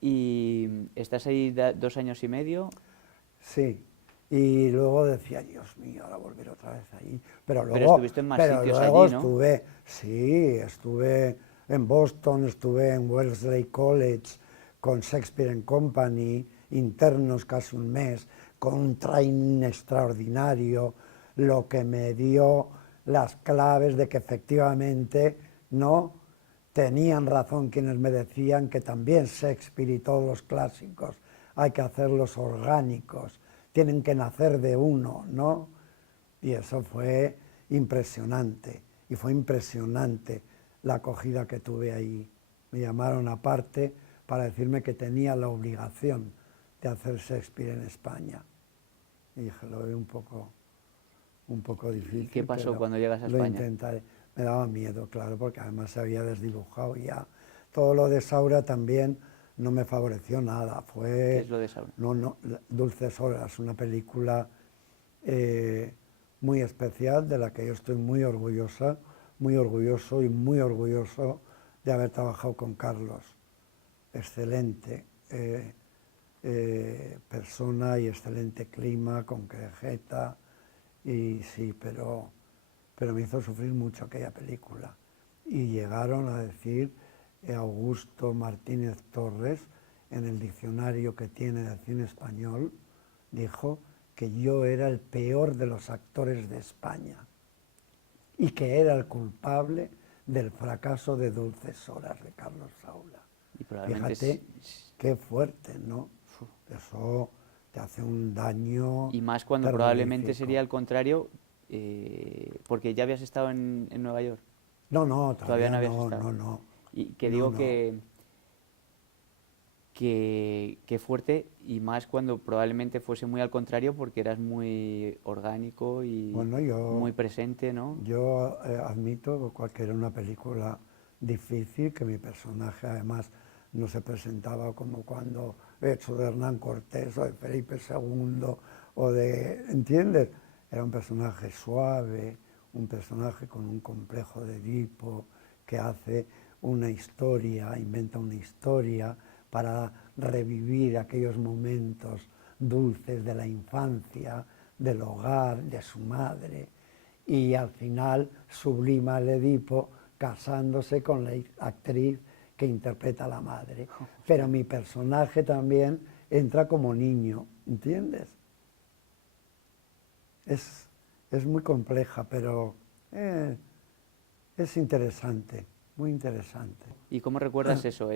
¿Y estás ahí 2 años y medio? Sí, y luego decía, Dios mío, ahora volver otra vez ahí. Pero Pero luego, estuviste en más sitios luego allí, ¿no? estuve, sí, estuve en Boston, estuve en Wellesley College con Shakespeare and Company, internos casi un mes, con un training extraordinario, lo que me dio las claves de que efectivamente, ¿no?, tenían razón quienes me decían que también Shakespeare y todos los clásicos hay que hacerlos orgánicos, tienen que nacer de uno, ¿no? Y eso fue impresionante, y fue impresionante la acogida que tuve ahí. Me llamaron aparte para decirme que tenía la obligación de hacer Shakespeare en España. Y dije, lo veo un poco difícil. ¿Y qué pasó pero cuando llegas a lo España? intentaré. Me daba miedo, claro, porque además se había desdibujado ya. Todo lo de Saura también no me favoreció nada. ¿Qué Fue, es lo de Saura? no, Dulces Horas, una película muy especial de la que yo estoy muy orgullosa, muy orgulloso y muy orgulloso de haber trabajado con Carlos. Excelente persona y excelente clima, con crejeta, y sí, pero me hizo sufrir mucho aquella película. Y llegaron a decir Augusto Martínez Torres, en el diccionario que tiene de cine español, dijo que yo era el peor de los actores de España y que era el culpable del fracaso de Dulces Horas de Carlos Saura. Y probablemente Fíjate qué fuerte, ¿no? Eso te hace un daño y más cuando probablemente terrorífico. sería al contrario, porque ya habías estado en Nueva York. No, Todavía todavía no habías no, estado. no. Y que No, digo no. que fuerte, y más cuando probablemente fuese muy al contrario, porque eras muy orgánico y Bueno, muy presente, ¿no? yo admito que era una película difícil, que mi personaje además no se presentaba como cuando he hecho de Hernán Cortés o de Felipe II o de, ¿entiendes? Era un personaje suave, un personaje con un complejo de Edipo que hace una historia, inventa una historia para revivir aquellos momentos dulces de la infancia, del hogar, de su madre, y al final sublima el Edipo casándose con la actriz que interpreta a la madre. Pero mi personaje también entra como niño, ¿entiendes? Es muy compleja, pero es interesante, muy interesante. ¿Y cómo recuerdas eso?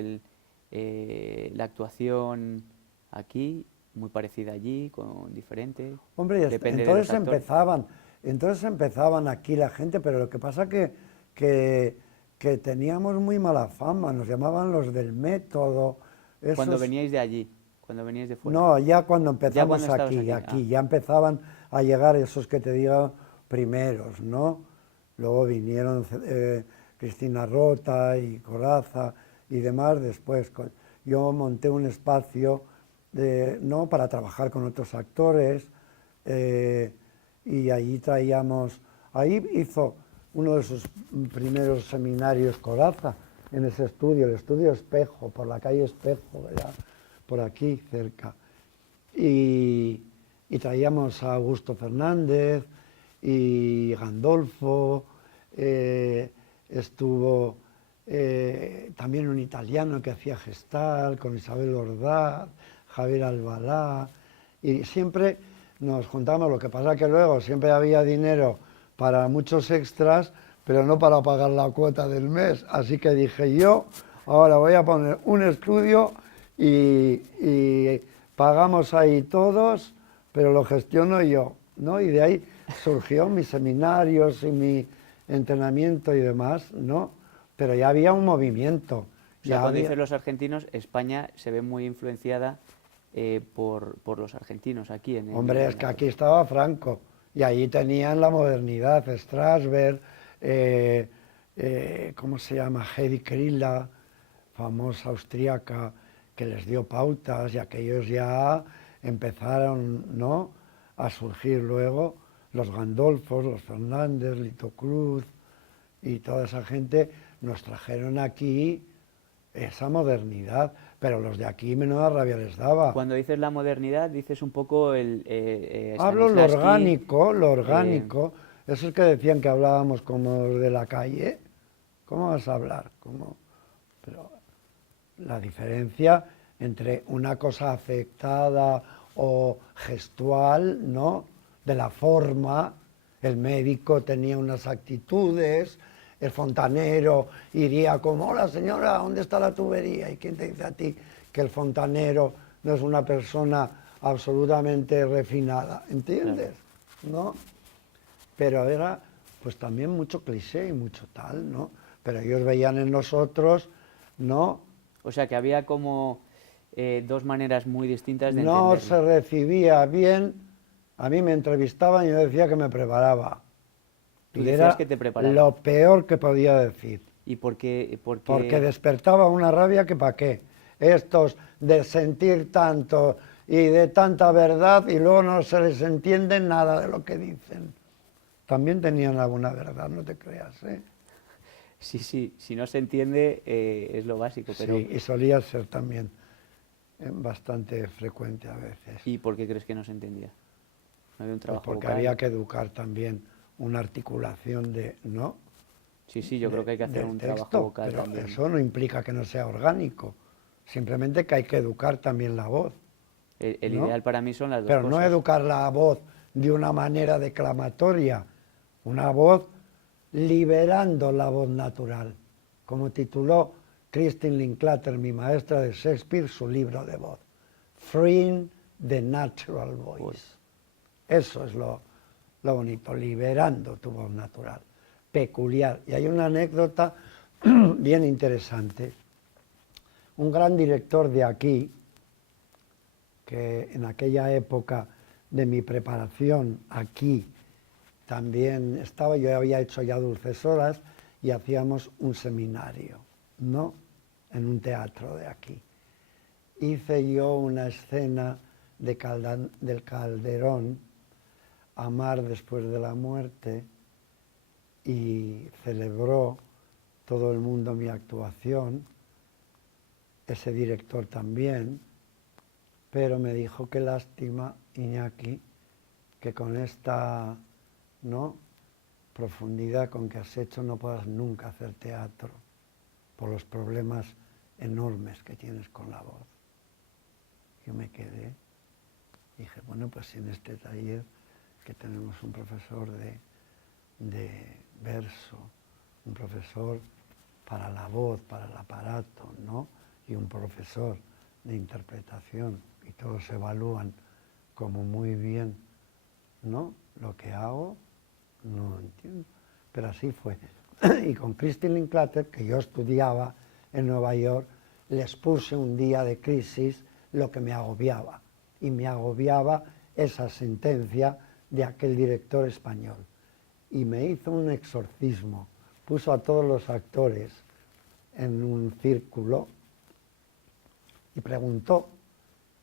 La actuación aquí, muy parecida allí, diferente. Hombre, Depende de los entonces empezaban aquí la gente, pero lo que pasa que teníamos muy mala fama, nos llamaban los del método. Cuando Esos, veníais de allí, cuando veníais de fuera. no, ya cuando Ya empezamos cuando estabas aquí, aquí. ya empezaban a llegar esos que te digo primeros, ¿no? Luego vinieron Cristina Rota y Coraza y demás después. Yo monté un espacio ¿no?, para trabajar con otros actores y allí ahí hizo uno de sus primeros seminarios Coraza, en ese estudio, el estudio Espejo, por la calle Espejo, ¿verdad?, por aquí cerca. y traíamos a Augusto Fernández y Gandolfo, estuvo también un italiano que hacía Gestal, con Isabel Ordaz, Javier Albalá, y siempre nos juntábamos. Lo que pasa que luego siempre había dinero para muchos extras, pero no para pagar la cuota del mes. Así que dije yo, ahora voy a poner un estudio y pagamos ahí todos, pero lo gestiono yo, ¿no? Y de ahí surgió mis seminarios y mi entrenamiento y demás, ¿no? Pero ya había un movimiento. O sea, cuando dicen los argentinos, España se ve muy influenciada por los argentinos aquí en el... Hombre, es que aquí estaba Franco y ahí tenían la modernidad, Strasberg, ¿cómo se llama? Heidi Krilla, famosa austríaca, que les dio pautas y aquellos ya empezaron, ¿no?, a surgir luego los Gandolfos, los Fernández, Lito Cruz y toda esa gente nos trajeron aquí esa modernidad, pero los de aquí menuda rabia les daba. Cuando dices la modernidad, dices un poco el... Hablo lo orgánico, eso es que decían que hablábamos como de la calle. ¿Cómo vas a hablar? Pero la diferencia entre una cosa afectada o gestual, ¿no?, de la forma, el médico tenía unas actitudes, el fontanero iría como, hola señora, ¿dónde está la tubería? ¿Y quién te dice a ti que el fontanero no es una persona absolutamente refinada? ¿Entiendes? ¿No? Pero era pues también mucho cliché y mucho tal, ¿no? Pero ellos veían en nosotros, ¿no? O sea, que había como dos maneras muy distintas de No entenderlo. se recibía bien, a mí me entrevistaban y yo decía que me preparaba. Tú Y decías era que te preparaba. lo peor que podía decir. ¿Y por qué? Porque despertaba una rabia que para qué. Estos de sentir tanto y de tanta verdad y luego no se les entiende nada de lo que dicen. También tenían alguna verdad, no te creas, ¿eh? Sí, si no se entiende es lo básico, pero... Sí, y solía ser también bastante frecuente a veces. ¿Y por qué crees que no se entendía? ¿No había un Pues trabajo porque vocal? había que educar también una articulación de, ¿no?, Sí, yo creo que hay que hacer del un texto, trabajo vocal pero también. eso no implica que no sea orgánico, simplemente que hay que educar también la voz. El ¿no? ideal para mí son las dos Pero cosas. no educar la voz de una manera declamatoria, una voz liberando la voz natural, como tituló Christine Linklater, mi maestra de Shakespeare, su libro de voz, Freeing the Natural Voice. Eso es lo bonito, liberando tu voz natural, peculiar. Y hay una anécdota bien interesante. Un gran director de aquí, que en aquella época de mi preparación aquí también estaba, yo había hecho ya Dulces Horas y hacíamos un seminario, ¿no?, en un teatro de aquí. Hice yo una escena del Calderón, Amar después de la muerte, y celebró todo el mundo mi actuación, ese director también, pero me dijo qué lástima, Iñaki, que con esta, ¿no?, profundidad con que has hecho no puedas nunca hacer teatro por los problemas enormes que tienes con la voz. Yo me quedé, dije, bueno, pues en este taller que tenemos un profesor de verso, un profesor para la voz, para el aparato, ¿no?, y un profesor de interpretación, y todos evalúan como muy bien, ¿no?, lo que hago, no entiendo. Pero así fue. Y con Christine Linklater, que yo estudiaba en Nueva York, les puse un día de crisis lo que me agobiaba. Y me agobiaba esa sentencia de aquel director español. Y me hizo un exorcismo. Puso a todos los actores en un círculo y preguntó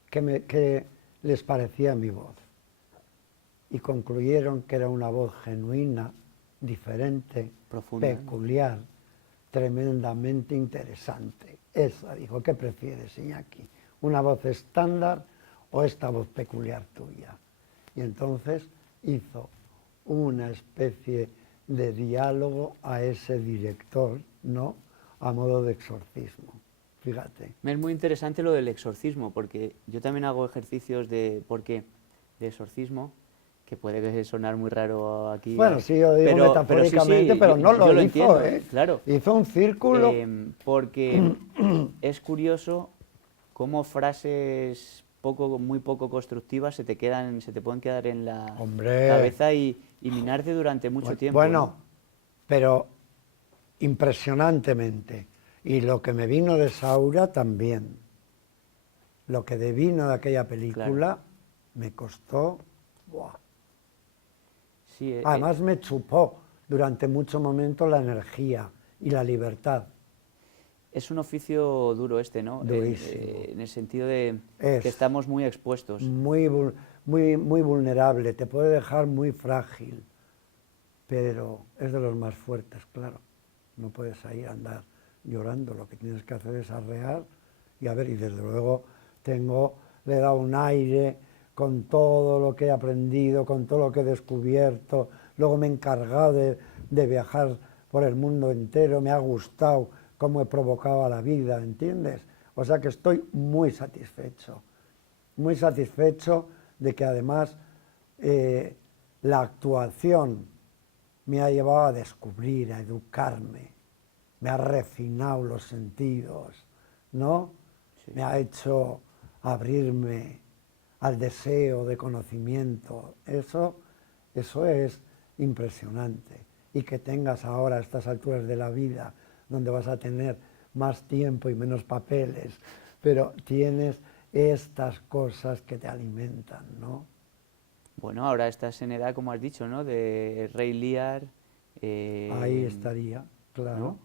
qué les parecía mi voz. Y concluyeron que era una voz genuina, diferente, Profunda, peculiar, tremendamente interesante. Esa, dijo, ¿qué prefieres, Iñaki? ¿Una voz estándar o esta voz peculiar tuya. Y entonces hizo una especie de diálogo a ese director, ¿no? A modo de exorcismo, fíjate. Es muy interesante lo del exorcismo, porque yo también hago ejercicios de exorcismo, que puede sonar muy raro aquí. Bueno, sí, yo digo metafóricamente, sí, pero no yo lo lo hizo, entiendo, ¿eh? Claro. Hizo un círculo. Porque es curioso cómo frases muy poco constructivas se te pueden quedar en la Hombre. cabeza y minarte durante mucho tiempo. Bueno, ¿no? pero impresionantemente. Y lo que me vino de Saura también. Lo que vino de aquella película me costó. ¡Buah! Sí, Además me chupó durante mucho momento la energía y la libertad. es un oficio duro este, ¿no? Durísimo. En el sentido de Es que estamos muy expuestos. muy vulnerable, te puede dejar muy frágil, pero es de los más fuertes, claro. No puedes ahí andar llorando, lo que tienes que hacer es arrear y a ver, y desde luego le he dado un aire con todo lo que he aprendido, con todo lo que he descubierto, luego me he encargado de viajar por el mundo entero, me ha gustado cómo he provocado a la vida, ¿entiendes? O sea que estoy muy satisfecho de que además la actuación me ha llevado a descubrir, a educarme, me ha refinado los sentidos, ¿no? Sí. Me ha hecho abrirme al deseo de conocimiento. Eso es impresionante. Y que tengas ahora a estas alturas de la vida, donde vas a tener más tiempo y menos papeles, pero tienes estas cosas que te alimentan, ¿no? Bueno, ahora estás en edad, como has dicho, ¿no? De Rey Lear. Ahí estaría, claro. ¿no?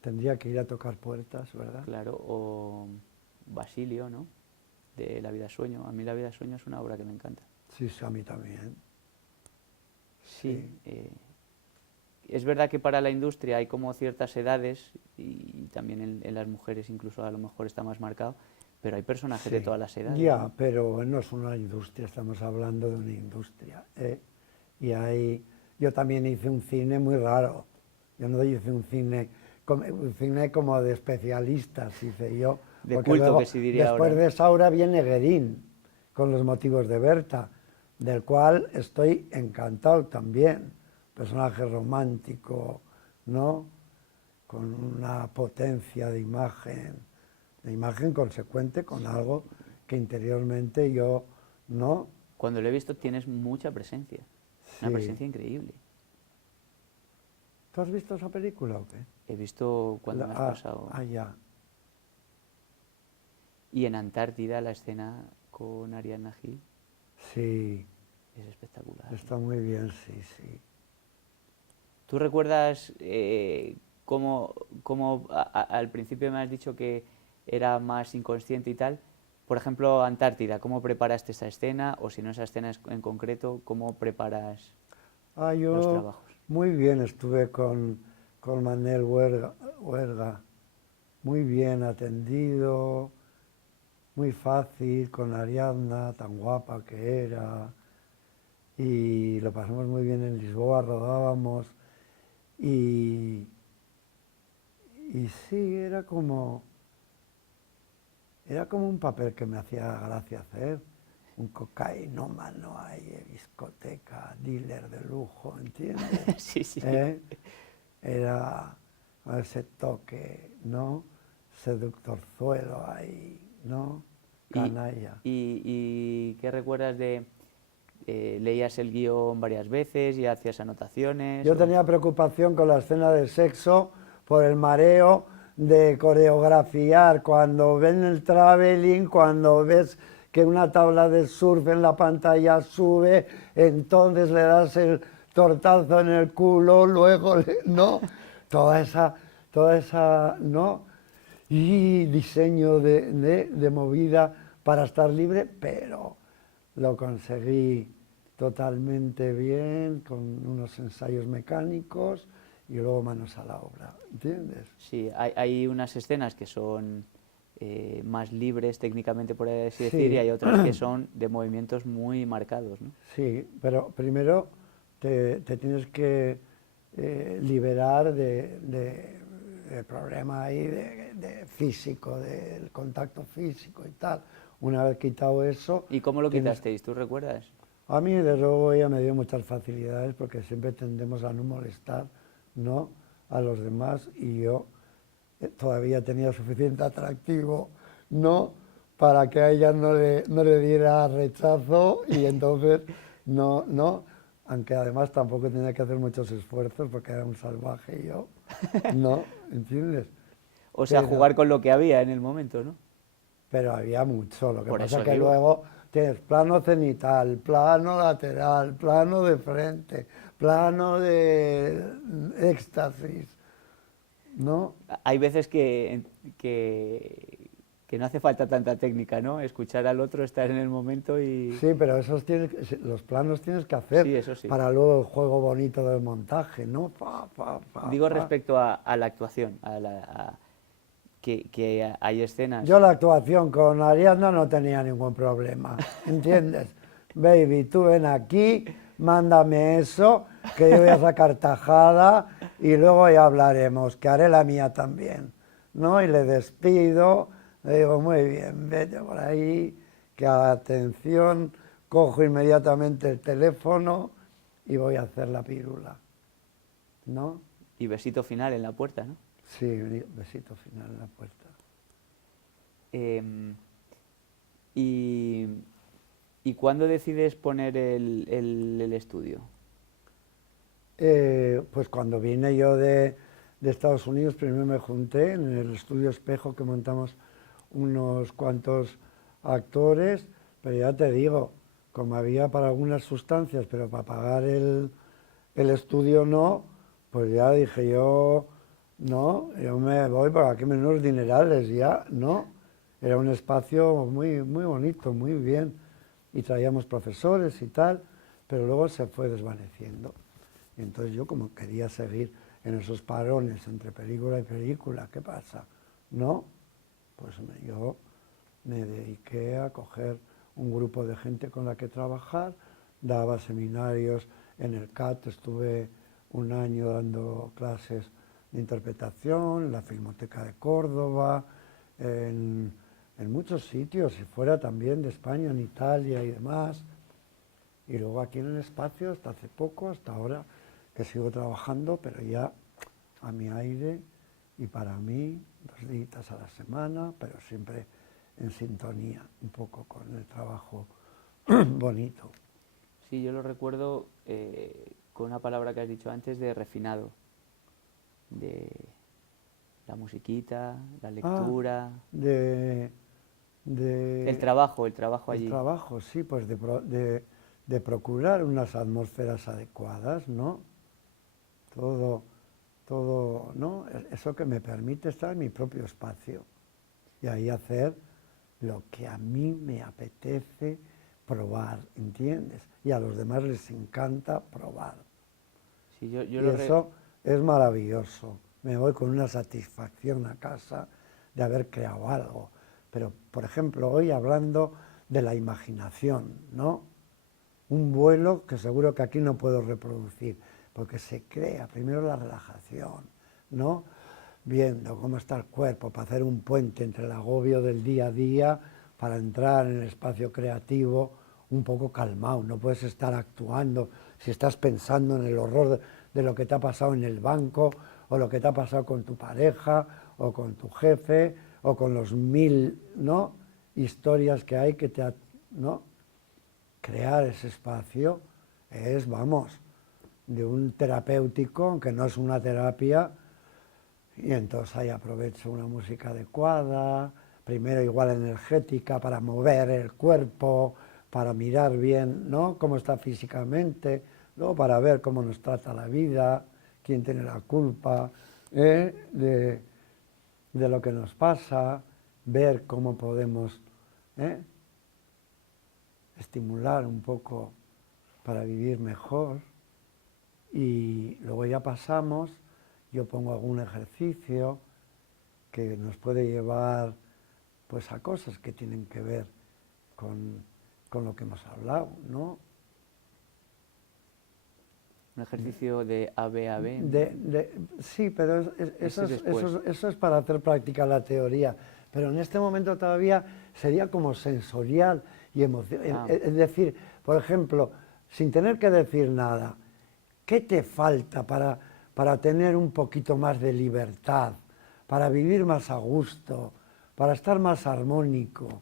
Tendría que ir a tocar puertas, ¿verdad? Claro, o Basilio, ¿no? De La vida sueño. A mí La vida sueño es una obra que me encanta. Sí, sí, a mí también. Sí. Es verdad que para la industria hay como ciertas edades y también en las mujeres incluso a lo mejor está más marcado, pero hay personajes de todas las edades. Ya, ¿no? pero no es una industria, estamos hablando de una industria. Y ahí yo también hice un cine muy raro. Yo no hice un cine como de especialistas, hice yo. De porque culto, luego, que se diría después ahora. de Saura viene Guerín, con Los motivos de Berta, del cual estoy encantado también. Personaje romántico, ¿no? Con una potencia de imagen consecuente con algo que interiormente yo, ¿no? Cuando lo he visto tienes mucha presencia, una Sí. presencia increíble. ¿Tú has visto esa película o qué? He visto cuando me has pasado. Ya. Y en Antártida la escena con Ariadna Gil Sí, es espectacular. está muy bien, sí, sí. ¿Tú recuerdas cómo al principio me has dicho que era más inconsciente y tal? Por ejemplo, Antártida, ¿cómo preparaste esa escena? O si no esa escena en concreto, ¿cómo preparas los Yo trabajos? muy bien estuve con Manuel Huerga, muy bien atendido, muy fácil, con Ariadna, tan guapa que era, y lo pasamos muy bien en Lisboa, rodábamos, y sí, era como un papel que me hacía gracia hacer, un cocainómano ahí, discoteca, dealer de lujo, ¿entiendes? Sí, sí. Era ese toque, ¿no? Seductorzuelo ahí, ¿no? Canalla. ¿Y qué recuerdas de... leías el guión varias veces y hacías anotaciones? Yo tenía preocupación con la escena de sexo por el mareo de coreografiar, cuando ven el traveling, cuando ves que una tabla de surf en la pantalla sube, entonces le das el tortazo en el culo, luego, ¿no? Toda esa, ¿no? Y diseño de movida para estar libre, pero lo conseguí totalmente bien, con unos ensayos mecánicos y luego manos a la obra, ¿entiendes? Sí, hay unas escenas que son más libres técnicamente, por así Sí. decir, y hay otras que son de movimientos muy marcados, ¿no? Sí, pero primero te tienes que liberar del problema ahí de físico, del contacto físico y tal. Una vez quitado eso, ¿Y cómo lo tienes... quitasteis? ¿Tú recuerdas? A mí, desde luego, ella me dio muchas facilidades porque siempre tendemos a no molestar, ¿no?, a los demás, y yo todavía tenía suficiente atractivo, ¿no?, para que a ella no le diera rechazo, y entonces no, aunque además tampoco tenía que hacer muchos esfuerzos porque era un salvaje yo, ¿no? ¿Entiendes? O sea, Pero, jugar con lo que había en el momento, ¿no? pero había mucho, lo que Por pasa eso que digo. luego tienes plano cenital, plano lateral, plano de frente, plano de éxtasis, ¿no? Hay veces que no hace falta tanta técnica, ¿no? Escuchar al otro, estar en el momento y... Sí, pero los planos tienes que hacer Sí, eso sí. para luego el juego bonito del montaje, ¿no? Digo Pa. respecto a la actuación, que hay escenas... Yo la actuación con Ariadna no tenía ningún problema, ¿entiendes? Baby, tú ven aquí, mándame eso, que yo voy a sacar tajada y luego ya hablaremos, que haré la mía también, ¿no? Y le despido, le digo, muy bien, vete por ahí, que atención, cojo inmediatamente el teléfono y voy a hacer la pirula, ¿no? Y besito final en la puerta, ¿no? Sí, besito final en la puerta. Em, y, ¿Y cuándo decides poner el estudio? Pues cuando vine yo de Estados Unidos, primero me junté en el estudio Espejo, que montamos unos cuantos actores, pero ya te digo, como había para algunas sustancias, pero para pagar el estudio no, pues ya dije yo, no, yo me voy para aquí menos dinerales ya, no. Era un espacio muy, muy bonito, muy bien, y traíamos profesores y tal, pero luego se fue desvaneciendo. Y entonces yo, como quería seguir en esos parones entre película y película, ¿qué pasa? ¿No? Pues yo me dediqué a coger un grupo de gente con la que trabajar, daba seminarios en el CAT, estuve un año dando clases de interpretación, en la Filmoteca de Córdoba, en, en muchos sitios, y fuera también de España, en Italia y demás. Y luego aquí en el espacio, hasta hace poco, hasta ahora, que sigo trabajando, pero ya a mi aire y para mí, 2 días a la semana, pero siempre en sintonía un poco con el trabajo bonito. Sí, yo lo recuerdo con una palabra que has dicho antes de refinado, de la musiquita, la Ah, lectura, de, de el trabajo el allí. trabajo, sí, pues de procurar unas atmósferas adecuadas, ¿no? Todo, todo, ¿no? Eso que me permite estar en mi propio espacio y ahí hacer lo que a mí me apetece probar, ¿entiendes? Y a los demás les encanta probar. Sí, yo Y eso es maravilloso. Me voy con una satisfacción a casa de haber creado algo. Pero, por ejemplo, hoy hablando de la imaginación, ¿no? Un vuelo que seguro que aquí no puedo reproducir, porque se crea primero la relajación, ¿no? Viendo cómo está el cuerpo para hacer un puente entre el agobio del día a día para entrar en el espacio creativo un poco calmado. No puedes estar actuando si estás pensando en el horror de lo que te ha pasado en el banco, o lo que te ha pasado con tu pareja, o con tu jefe, o con los 1000, ¿no?, historias que hay que ¿no? Crear ese espacio es, vamos, de un terapéutico, aunque no es una terapia, y entonces ahí aprovecho una música adecuada, primero igual energética para mover el cuerpo, para mirar bien, ¿no?, cómo está físicamente, luego para ver cómo nos trata la vida, quién tiene la culpa de lo que nos pasa, ver cómo podemos ¿eh? estimular un poco para vivir mejor, y luego ya pasamos, yo pongo algún ejercicio que nos puede llevar pues a cosas que tienen que ver con lo que hemos hablado, ¿no? Un ejercicio de ABAB. Sí, pero Ese es después. eso es para hacer práctica la teoría. Pero en este momento todavía sería como sensorial y emocional. Ah. Es decir, por ejemplo, sin tener que decir nada, ¿qué te falta para tener un poquito más de libertad, para vivir más a gusto, para estar más armónico,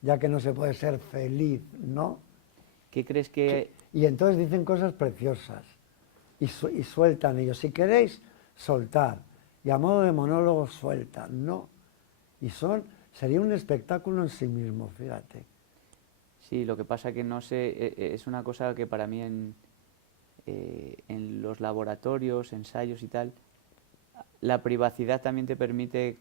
ya que no se puede ser feliz, ¿no? ¿Qué crees que...? Y entonces dicen cosas preciosas y sueltan ellos. Si queréis, soltar. Y a modo de monólogo sueltan, ¿no? Y sería un espectáculo en sí mismo, fíjate. Sí, lo que pasa que no sé, es una cosa que para mí en los laboratorios, ensayos y tal, la privacidad también te permite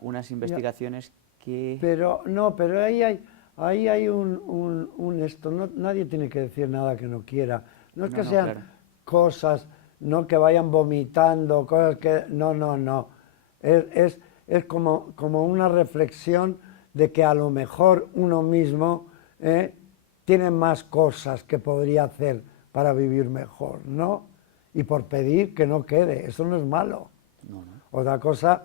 unas investigaciones que... Pero no, pero ahí hay un esto, nadie tiene que decir nada que no quiera. No es No, que no, sean claro. cosas, no que vayan vomitando, cosas que... No, no, no. Es como una reflexión de que a lo mejor uno mismo tiene más cosas que podría hacer para vivir mejor, ¿no? Y por pedir que no quede, eso no es malo. No, no. Otra cosa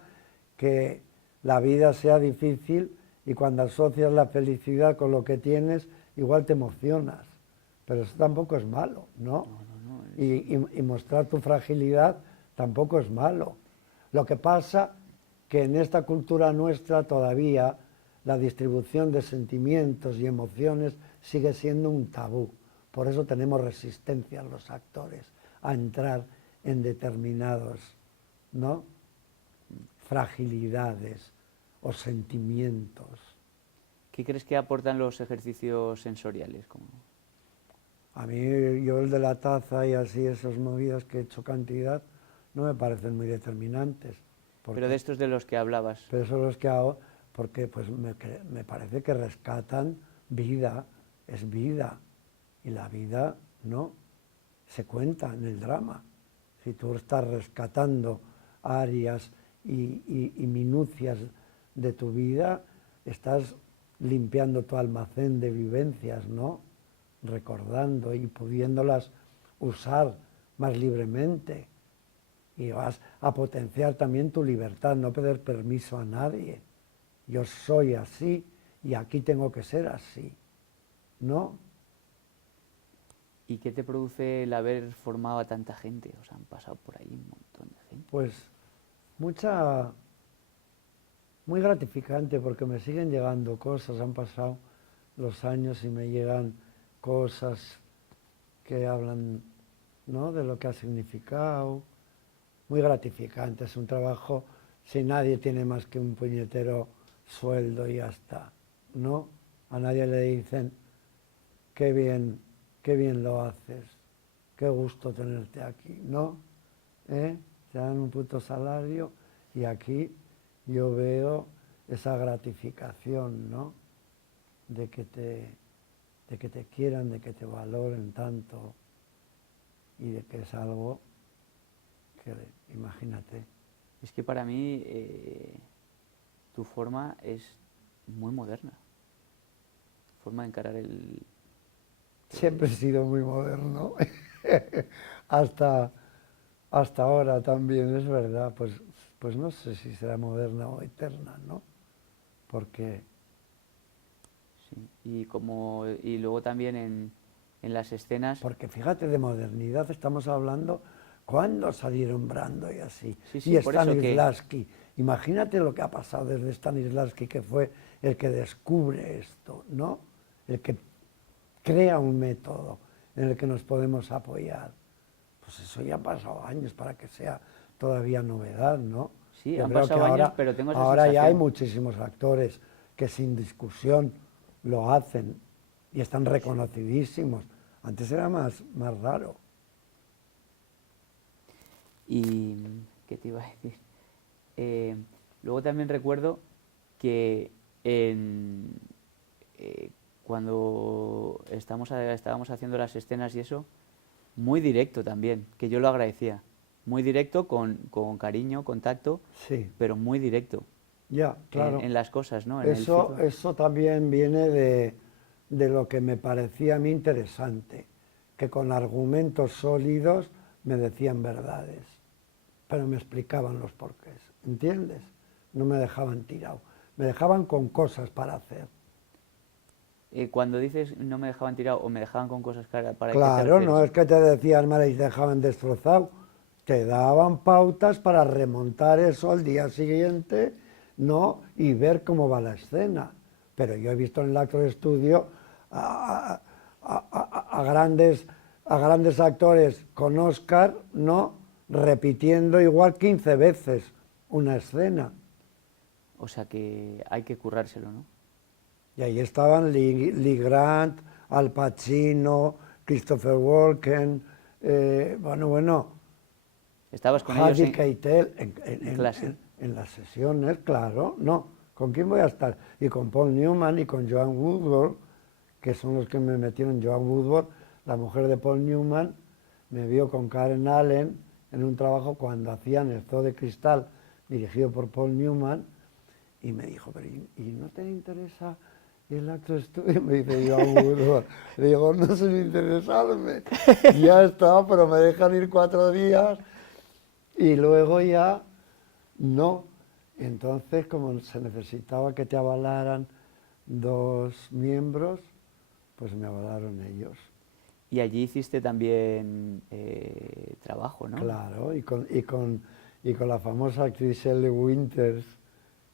que la vida sea difícil y cuando asocias la felicidad con lo que tienes, igual te emocionas. Pero eso tampoco es malo, ¿no? Y mostrar tu fragilidad tampoco es malo. Lo que pasa que en esta cultura nuestra todavía la distribución de sentimientos y emociones sigue siendo un tabú. Por eso tenemos resistencia los actores a entrar en determinados, ¿no?, fragilidades o sentimientos. ¿Qué crees que aportan los ejercicios sensoriales? A mí, yo el de la taza y así, esas movidas que he hecho cantidad, no me parecen muy determinantes. Pero de estos de los que hablabas. Pero son los que hago porque pues, me parece que rescatan vida, es vida. Y la vida, ¿no?, se cuenta en el drama. Si tú estás rescatando áreas y minucias de tu vida, estás limpiando tu almacén de vivencias, ¿no?, recordando y pudiéndolas usar más libremente. Y vas a potenciar también tu libertad, no pedir permiso a nadie. Yo soy así y aquí tengo que ser así, ¿no? ¿Y qué te produce el haber formado a tanta gente? O sea, han pasado por ahí un montón de gente. Pues muy gratificante porque me siguen llegando cosas, han pasado los años y me llegan cosas que hablan, ¿no?, de lo que ha significado. Muy gratificante, es un trabajo, si nadie tiene más que un puñetero sueldo y ya está, ¿no? A nadie le dicen, qué bien lo haces, qué gusto tenerte aquí, ¿no? Te dan un puto salario y aquí yo veo esa gratificación, ¿no?, de que te quieran, de que te valoren tanto y de que es algo que, imagínate. Es que para mí tu forma es muy moderna. Tu forma de encarar el... Siempre he sido muy moderno, hasta ahora también, es verdad, pues no sé si será moderna o eterna, ¿no? Porque... Sí. Y luego también en las escenas... Porque fíjate, de modernidad estamos hablando, ¿cuándo salieron Brando y así? Sí, sí, Y por eso que... Stanislavski, imagínate lo que ha pasado desde Stanislavski, que fue el que descubre esto, ¿no? El que crea un método en el que nos podemos apoyar. Pues eso ya ha pasado años para que sea todavía novedad, ¿no? Sí, Yo han creo pasado que años, pero tengo esa ahora ya hay sensación. muchísimos actores que sin discusión lo hacen y están reconocidísimos. Antes era más raro. Y... ¿qué te iba a decir? Luego también recuerdo que cuando estábamos haciendo las escenas y eso, muy directo también, que yo lo agradecía. Muy directo, con cariño, contacto, Sí. pero muy directo. Ya, claro. en las cosas, ¿no? En el Eso, ciclo. eso también viene de lo que me parecía a mí interesante, que con argumentos sólidos me decían verdades, pero me explicaban los porqués, ¿entiendes? No me dejaban tirado, me dejaban con cosas para hacer. Cuando dices no me dejaban tirado o me dejaban con cosas ¿para qué te Claro, no refieres? es que te decían mal y te dejaban destrozado, te daban pautas para remontar eso al día siguiente, ¿no? Y ver cómo va la escena. Pero yo he visto en el actor estudio a, a grandes actores con Oscar, ¿no? Repitiendo igual 15 veces una escena. O sea que hay que currárselo, ¿no? Y ahí estaban Lee Grant, Al Pacino, Christopher Walken, bueno, Estabas con ellos Harvey Keitel en, en clase. en las sesiones, claro, no. ¿Con quién voy a estar? Y con Paul Newman y con Joan Woodward, que son los que me metieron. Joan Woodward, la mujer de Paul Newman, me vio con Karen Allen en un trabajo cuando hacían El Zoo de Cristal, dirigido por Paul Newman, y me dijo, pero ¿y no te interesa el acto estudio? Me dice Joan Woodward. Le digo, no sé si interesarme. Ya está, pero me dejan ir 4 días y luego ya no. Entonces, como se necesitaba que te avalaran 2 miembros, pues me avalaron ellos. Y allí hiciste también trabajo, ¿no? Claro, y con la famosa actriz Shelley Winters,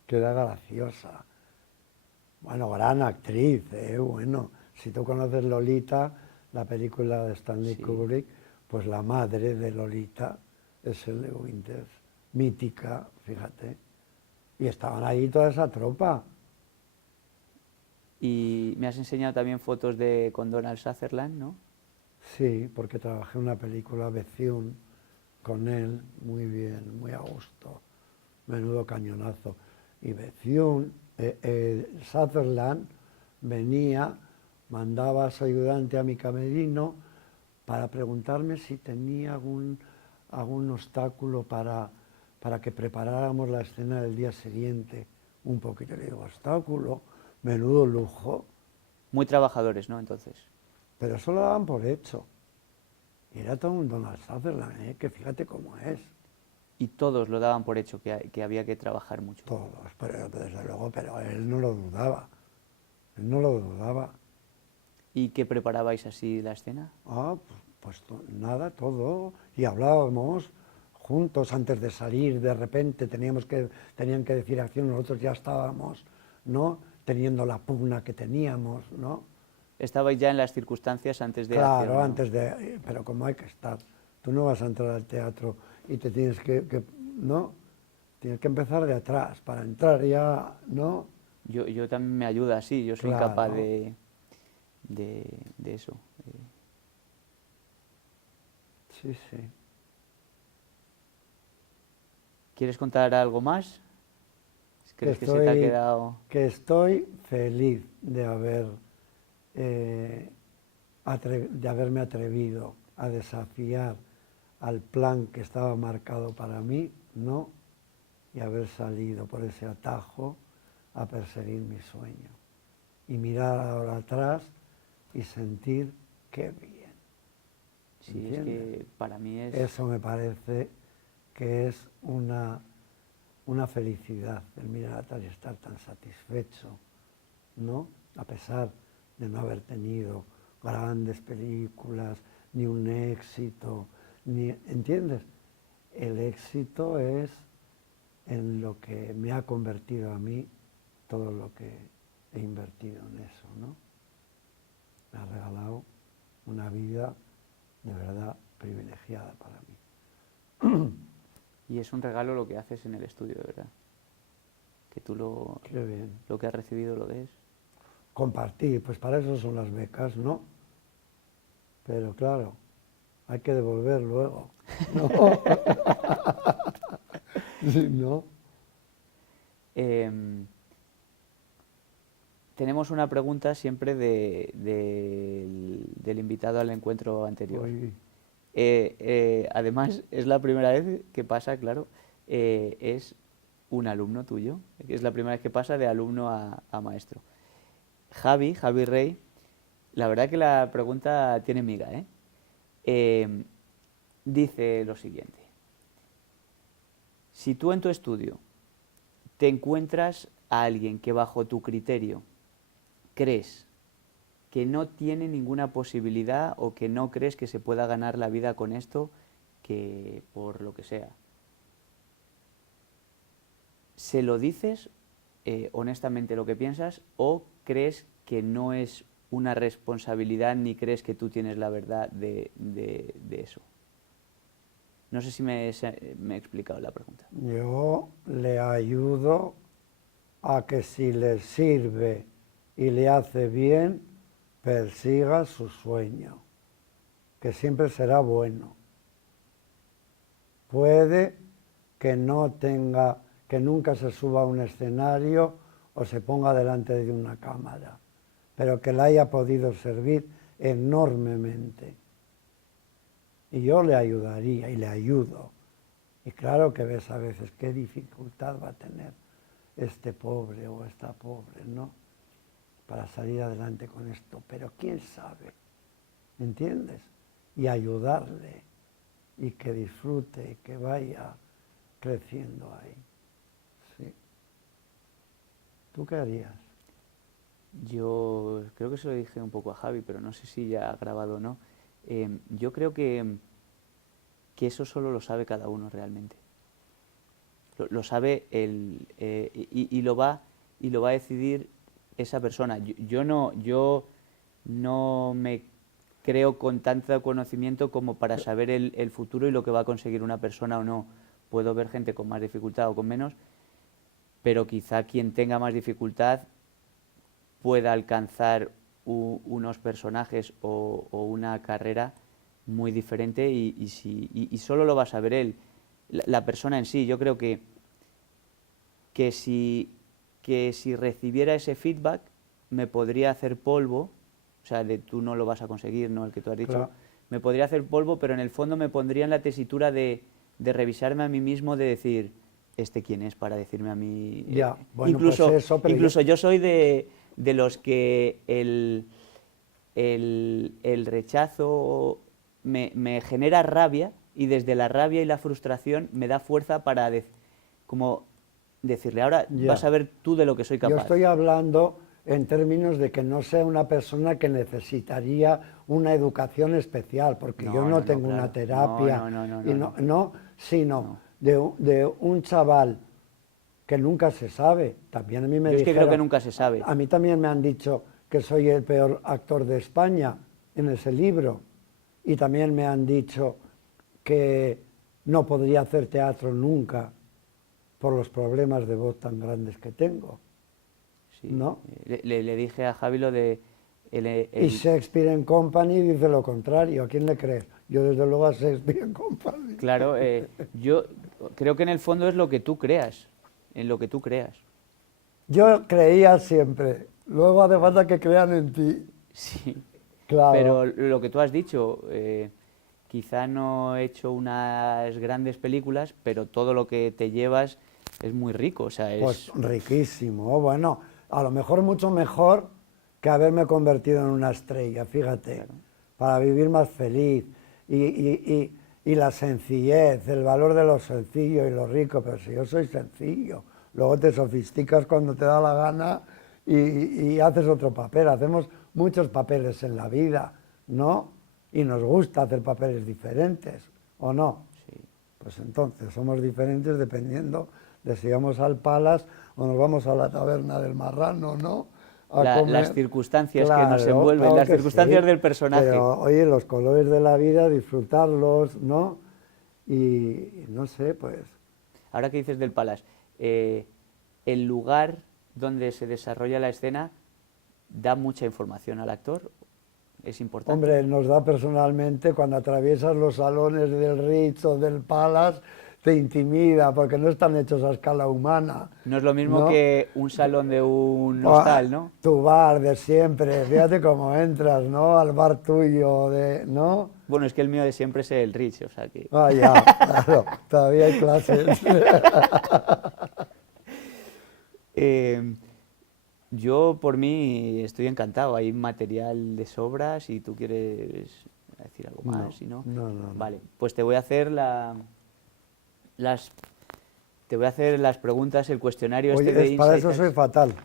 que era graciosa. Bueno, gran actriz, bueno. Si tú conoces Lolita, la película de Stanley Sí. Kubrick, pues la madre de Lolita es Shelley Winters, mítica, fíjate. Y estaban ahí toda esa tropa. Y me has enseñado también fotos con Donald Sutherland, ¿no? Sí, porque trabajé en una película, Bethune, con él, muy bien, muy a gusto. Menudo cañonazo. Y Bethune, Sutherland venía, mandaba a su ayudante a mi camerino para preguntarme si tenía algún obstáculo para que preparáramos la escena del día siguiente. Un poquito, le digo, obstáculo, menudo lujo, Muy trabajadores, ¿no? Entonces. pero eso lo daban por hecho. Y era todo un Donald Sutherland, que fíjate cómo es. Y todos lo daban por hecho, que había que trabajar mucho. Todos, pero desde luego, pero él no lo dudaba. Él no lo dudaba. ¿Y qué preparabais así la escena? Nada, todo. Y hablábamos juntos antes de salir, de repente tenían que decir acción, nosotros ya estábamos, ¿no? Teniendo la pugna que teníamos, ¿no? Estabais ya en las circunstancias antes de Claro, hacerlo, ¿no? pero como hay que estar. Tú no vas a entrar al teatro y te tienes ¿no? Tienes que empezar de atrás para entrar ya, ¿no? Yo también me ayuda así, yo soy incapaz Claro. de eso. Sí, sí. ¿Quieres contar algo más? ¿Crees que se te ha quedado...? Que estoy feliz de de haberme atrevido a desafiar al plan que estaba marcado para mí, ¿no? Y haber salido por ese atajo a perseguir mi sueño. Y mirar ahora atrás y sentir qué bien. Sí, ¿Entiendes? es que para mí es... Eso me parece que es una felicidad el mirar atrás y estar tan satisfecho, ¿no? A pesar de no haber tenido grandes películas, ni un éxito, ¿entiendes? El éxito es en lo que me ha convertido a mí todo lo que he invertido en eso, ¿no? Me ha regalado una vida de verdad privilegiada para mí. Y es un regalo lo que haces en el estudio, de verdad. Que tú Qué bien. lo que has recibido lo des. Compartir, pues para eso son las becas, ¿no? Pero claro, hay que devolver luego. ¿No? Sí, ¿no? Tenemos una pregunta siempre del invitado al encuentro anterior. Hoy, Además, es la primera vez que pasa, claro, es un alumno tuyo, que es la primera vez que pasa de alumno a maestro. Javi Rey, la verdad que la pregunta tiene miga, ¿eh? Dice lo siguiente: si tú en tu estudio te encuentras a alguien que bajo tu criterio crees que no tiene ninguna posibilidad o que no crees que se pueda ganar la vida con esto, que por lo que sea, ¿se lo dices honestamente lo que piensas o crees que no es una responsabilidad ni crees que tú tienes la verdad de eso? No sé si me he explicado la pregunta. Yo le ayudo a que si le sirve y le hace bien, persiga su sueño, que siempre será bueno. Puede que no tenga, que nunca se suba a un escenario o se ponga delante de una cámara, pero que le haya podido servir enormemente. Y yo le ayudaría y le ayudo. Y claro que ves a veces qué dificultad va a tener este pobre o esta pobre, ¿no?, para salir adelante con esto, pero quién sabe, ¿me entiendes? Y ayudarle y que disfrute y que vaya creciendo ahí. Sí. ¿Tú qué harías? Yo creo que se lo dije un poco a Javi, pero no sé si ya ha grabado o no. Yo creo que eso solo lo sabe cada uno realmente. Lo sabe él, y lo va a decidir esa persona. Yo no me creo con tanto conocimiento como para saber el futuro y lo que va a conseguir una persona o no. Puedo ver gente con más dificultad o con menos, pero quizá quien tenga más dificultad pueda alcanzar unos personajes o una carrera muy diferente y solo lo va a saber él. La persona en sí, yo creo que si recibiera ese feedback me podría hacer polvo, o sea, de tú no lo vas a conseguir, ¿no?, el que tú has dicho, Claro. Me podría hacer polvo, pero en el fondo me pondría en la tesitura de revisarme a mí mismo, de decir, ¿este quién es para decirme a mí? Ya, bueno, incluso pues eso, pero incluso yo soy de los que el rechazo me genera rabia, y desde la rabia y la frustración me da fuerza para como decirle, ahora Ya. vas a ver tú de lo que soy capaz. Yo estoy hablando en términos de que no sea una persona que necesitaría una educación especial, porque yo no tengo claro. una terapia, sino No. de un chaval que nunca se sabe. También a mí me Yo es que creo dijeron, que nunca se sabe. A mí también me han dicho que soy el peor actor de España en ese libro, y también me han dicho que no podría hacer teatro nunca por los problemas de voz tan grandes que tengo. Sí. ¿No? Le dije a Javi lo de... Y Shakespeare and Company dice lo contrario. ¿A quién le crees? Yo desde luego a Shakespeare and Company. Claro, yo creo que en el fondo es lo que tú creas, en lo que tú creas. Yo creía siempre, luego hace falta que crean en ti. Sí, Claro. pero lo que tú has dicho, quizá no he hecho unas grandes películas, pero todo lo que te llevas es muy rico, o sea, es... Pues riquísimo, bueno, a lo mejor mucho mejor que haberme convertido en una estrella, fíjate, Claro. Para vivir más feliz, y la sencillez, el valor de lo sencillo y lo rico, pero si yo soy sencillo, luego te sofisticas cuando te da la gana y haces otro papel. Hacemos muchos papeles en la vida, ¿no? Y nos gusta hacer papeles diferentes, ¿o no? Sí. Pues entonces somos diferentes dependiendo de si vamos al Palace o nos vamos a la taberna del marrano, ¿no? Las circunstancias que nos Claro, envuelven, claro las que circunstancias sí, del personaje. Pero, oye, los colores de la vida, disfrutarlos, ¿no? Y no sé, pues... Ahora que dices del Palace, el lugar donde se desarrolla la escena da mucha información al actor, es importante. Hombre, nos da personalmente, cuando atraviesas los salones del Ritz o del Palace, te intimida, porque no están hechos a escala humana. No es lo mismo ¿no? que un salón de un hostal, ¿no? Tu bar de siempre, fíjate cómo entras, ¿no? Al bar tuyo, ¿no? Bueno, es que el mío de siempre es el Rich, o sea que... Ah, ya, claro, todavía hay clases. Eh, yo, por mí, estoy encantado. Hay material de sobra. Si tú quieres decir algo más, No, si no. no. Vale, pues te voy a hacer las, te voy a hacer las preguntas, el cuestionario este Oye, de para Insight eso soy Times. fatal.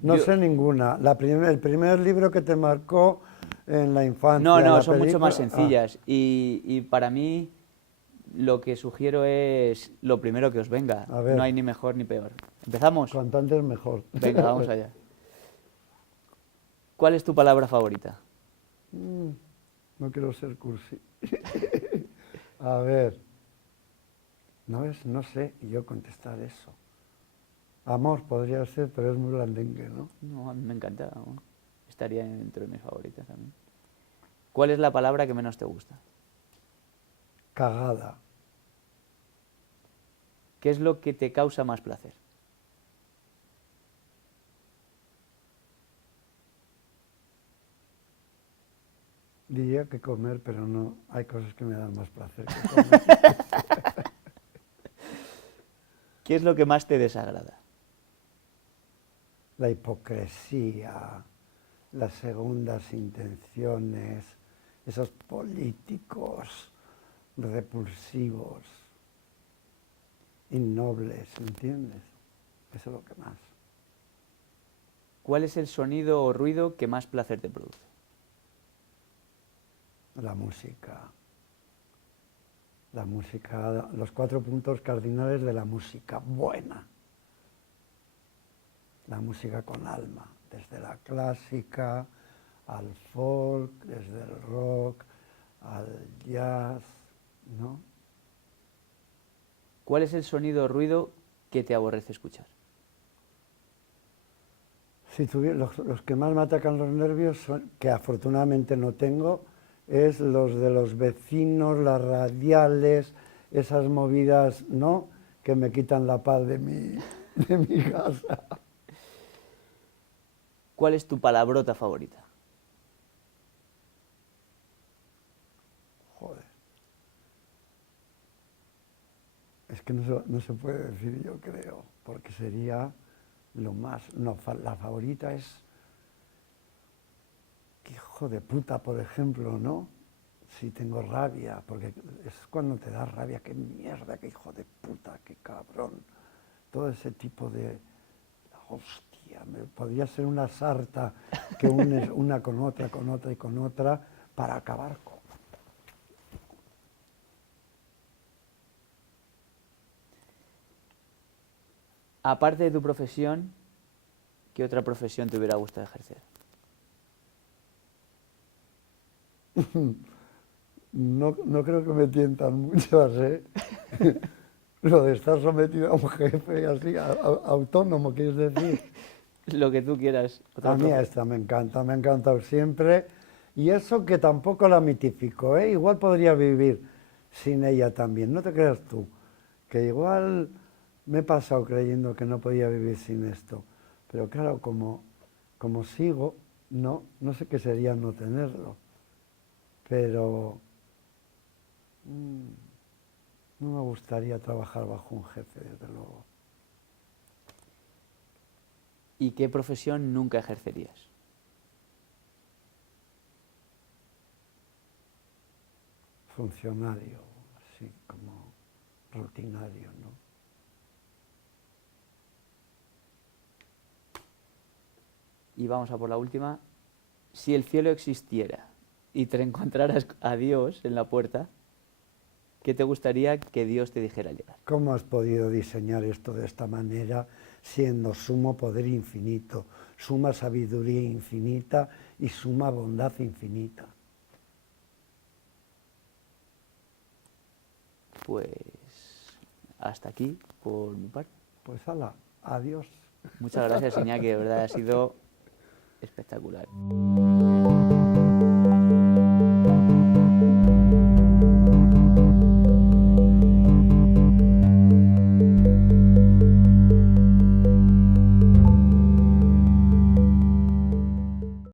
No Yo- sé ninguna. El primer libro que te marcó en la no, infancia, no, la son mucho más película. sencillas. Y para mí, lo que sugiero es lo primero que os venga. A No ver, hay ni mejor ni peor. ¿Empezamos? cuanto antes mejor. Venga, vamos allá. ¿Cuál es tu palabra favorita? No quiero ser cursi. A ver, no sé yo contestar eso. Amor podría ser, pero es muy blandengue, ¿no? No, a mí me encanta. ¿No? Estaría dentro de mis favoritas también. ¿Cuál es la palabra que menos te gusta? Cagada. ¿Qué es lo que te causa más placer? Diría que comer, pero no. Hay cosas que me dan más placer que comer. ¿Qué es lo que más te desagrada? La hipocresía, las segundas intenciones, esos políticos repulsivos, innobles, ¿entiendes? Eso es lo que más. ¿Cuál es el sonido o ruido que más placer te produce? La música, los 4 puntos cardinales de la música buena. La música con alma, desde la clásica al folk, desde el rock al jazz, ¿no? ¿Cuál es el sonido o ruido que te aborrece escuchar? Si los que más me atacan los nervios, que afortunadamente no tengo, es los de los vecinos, las radiales, esas movidas, ¿no?, que me quitan la paz de mi casa. ¿Cuál es tu palabrota favorita? Joder. Es que no se puede decir, yo creo, porque sería lo más... No, la favorita es... ¡Qué hijo de puta, por ejemplo, ¿no? Si tengo rabia, porque es cuando te da rabia, qué mierda, qué hijo de puta, qué cabrón. Todo ese tipo de... Hostia, podría ser una sarta que unes una con otra y con otra para acabar con... Aparte de tu profesión, ¿qué otra profesión te hubiera gustado ejercer? No creo que me tientan muchas, ¿eh? Lo de estar sometido a un jefe así, autónomo, ¿quieres decir? Lo que tú quieras. A mí esta me encanta, me ha encantado siempre. Y eso que tampoco la mitifico, ¿eh? Igual podría vivir sin ella también, no te creas tú, que igual me he pasado creyendo que no podía vivir sin esto. Pero claro, como sigo, no sé qué sería no tenerlo. Pero no me gustaría trabajar bajo un jefe, desde luego. ¿Y qué profesión nunca ejercerías? Funcionario, así como rutinario, ¿no? Y vamos a por la última. Si el cielo existiera y te encontraras a Dios en la puerta, ¿qué te gustaría que Dios te dijera al llegar? ¿Cómo has podido diseñar esto de esta manera, siendo sumo poder infinito, suma sabiduría infinita y suma bondad infinita? Pues hasta aquí por mi parte. Pues ala, adiós. Muchas gracias, Iñaki, de verdad ha sido espectacular.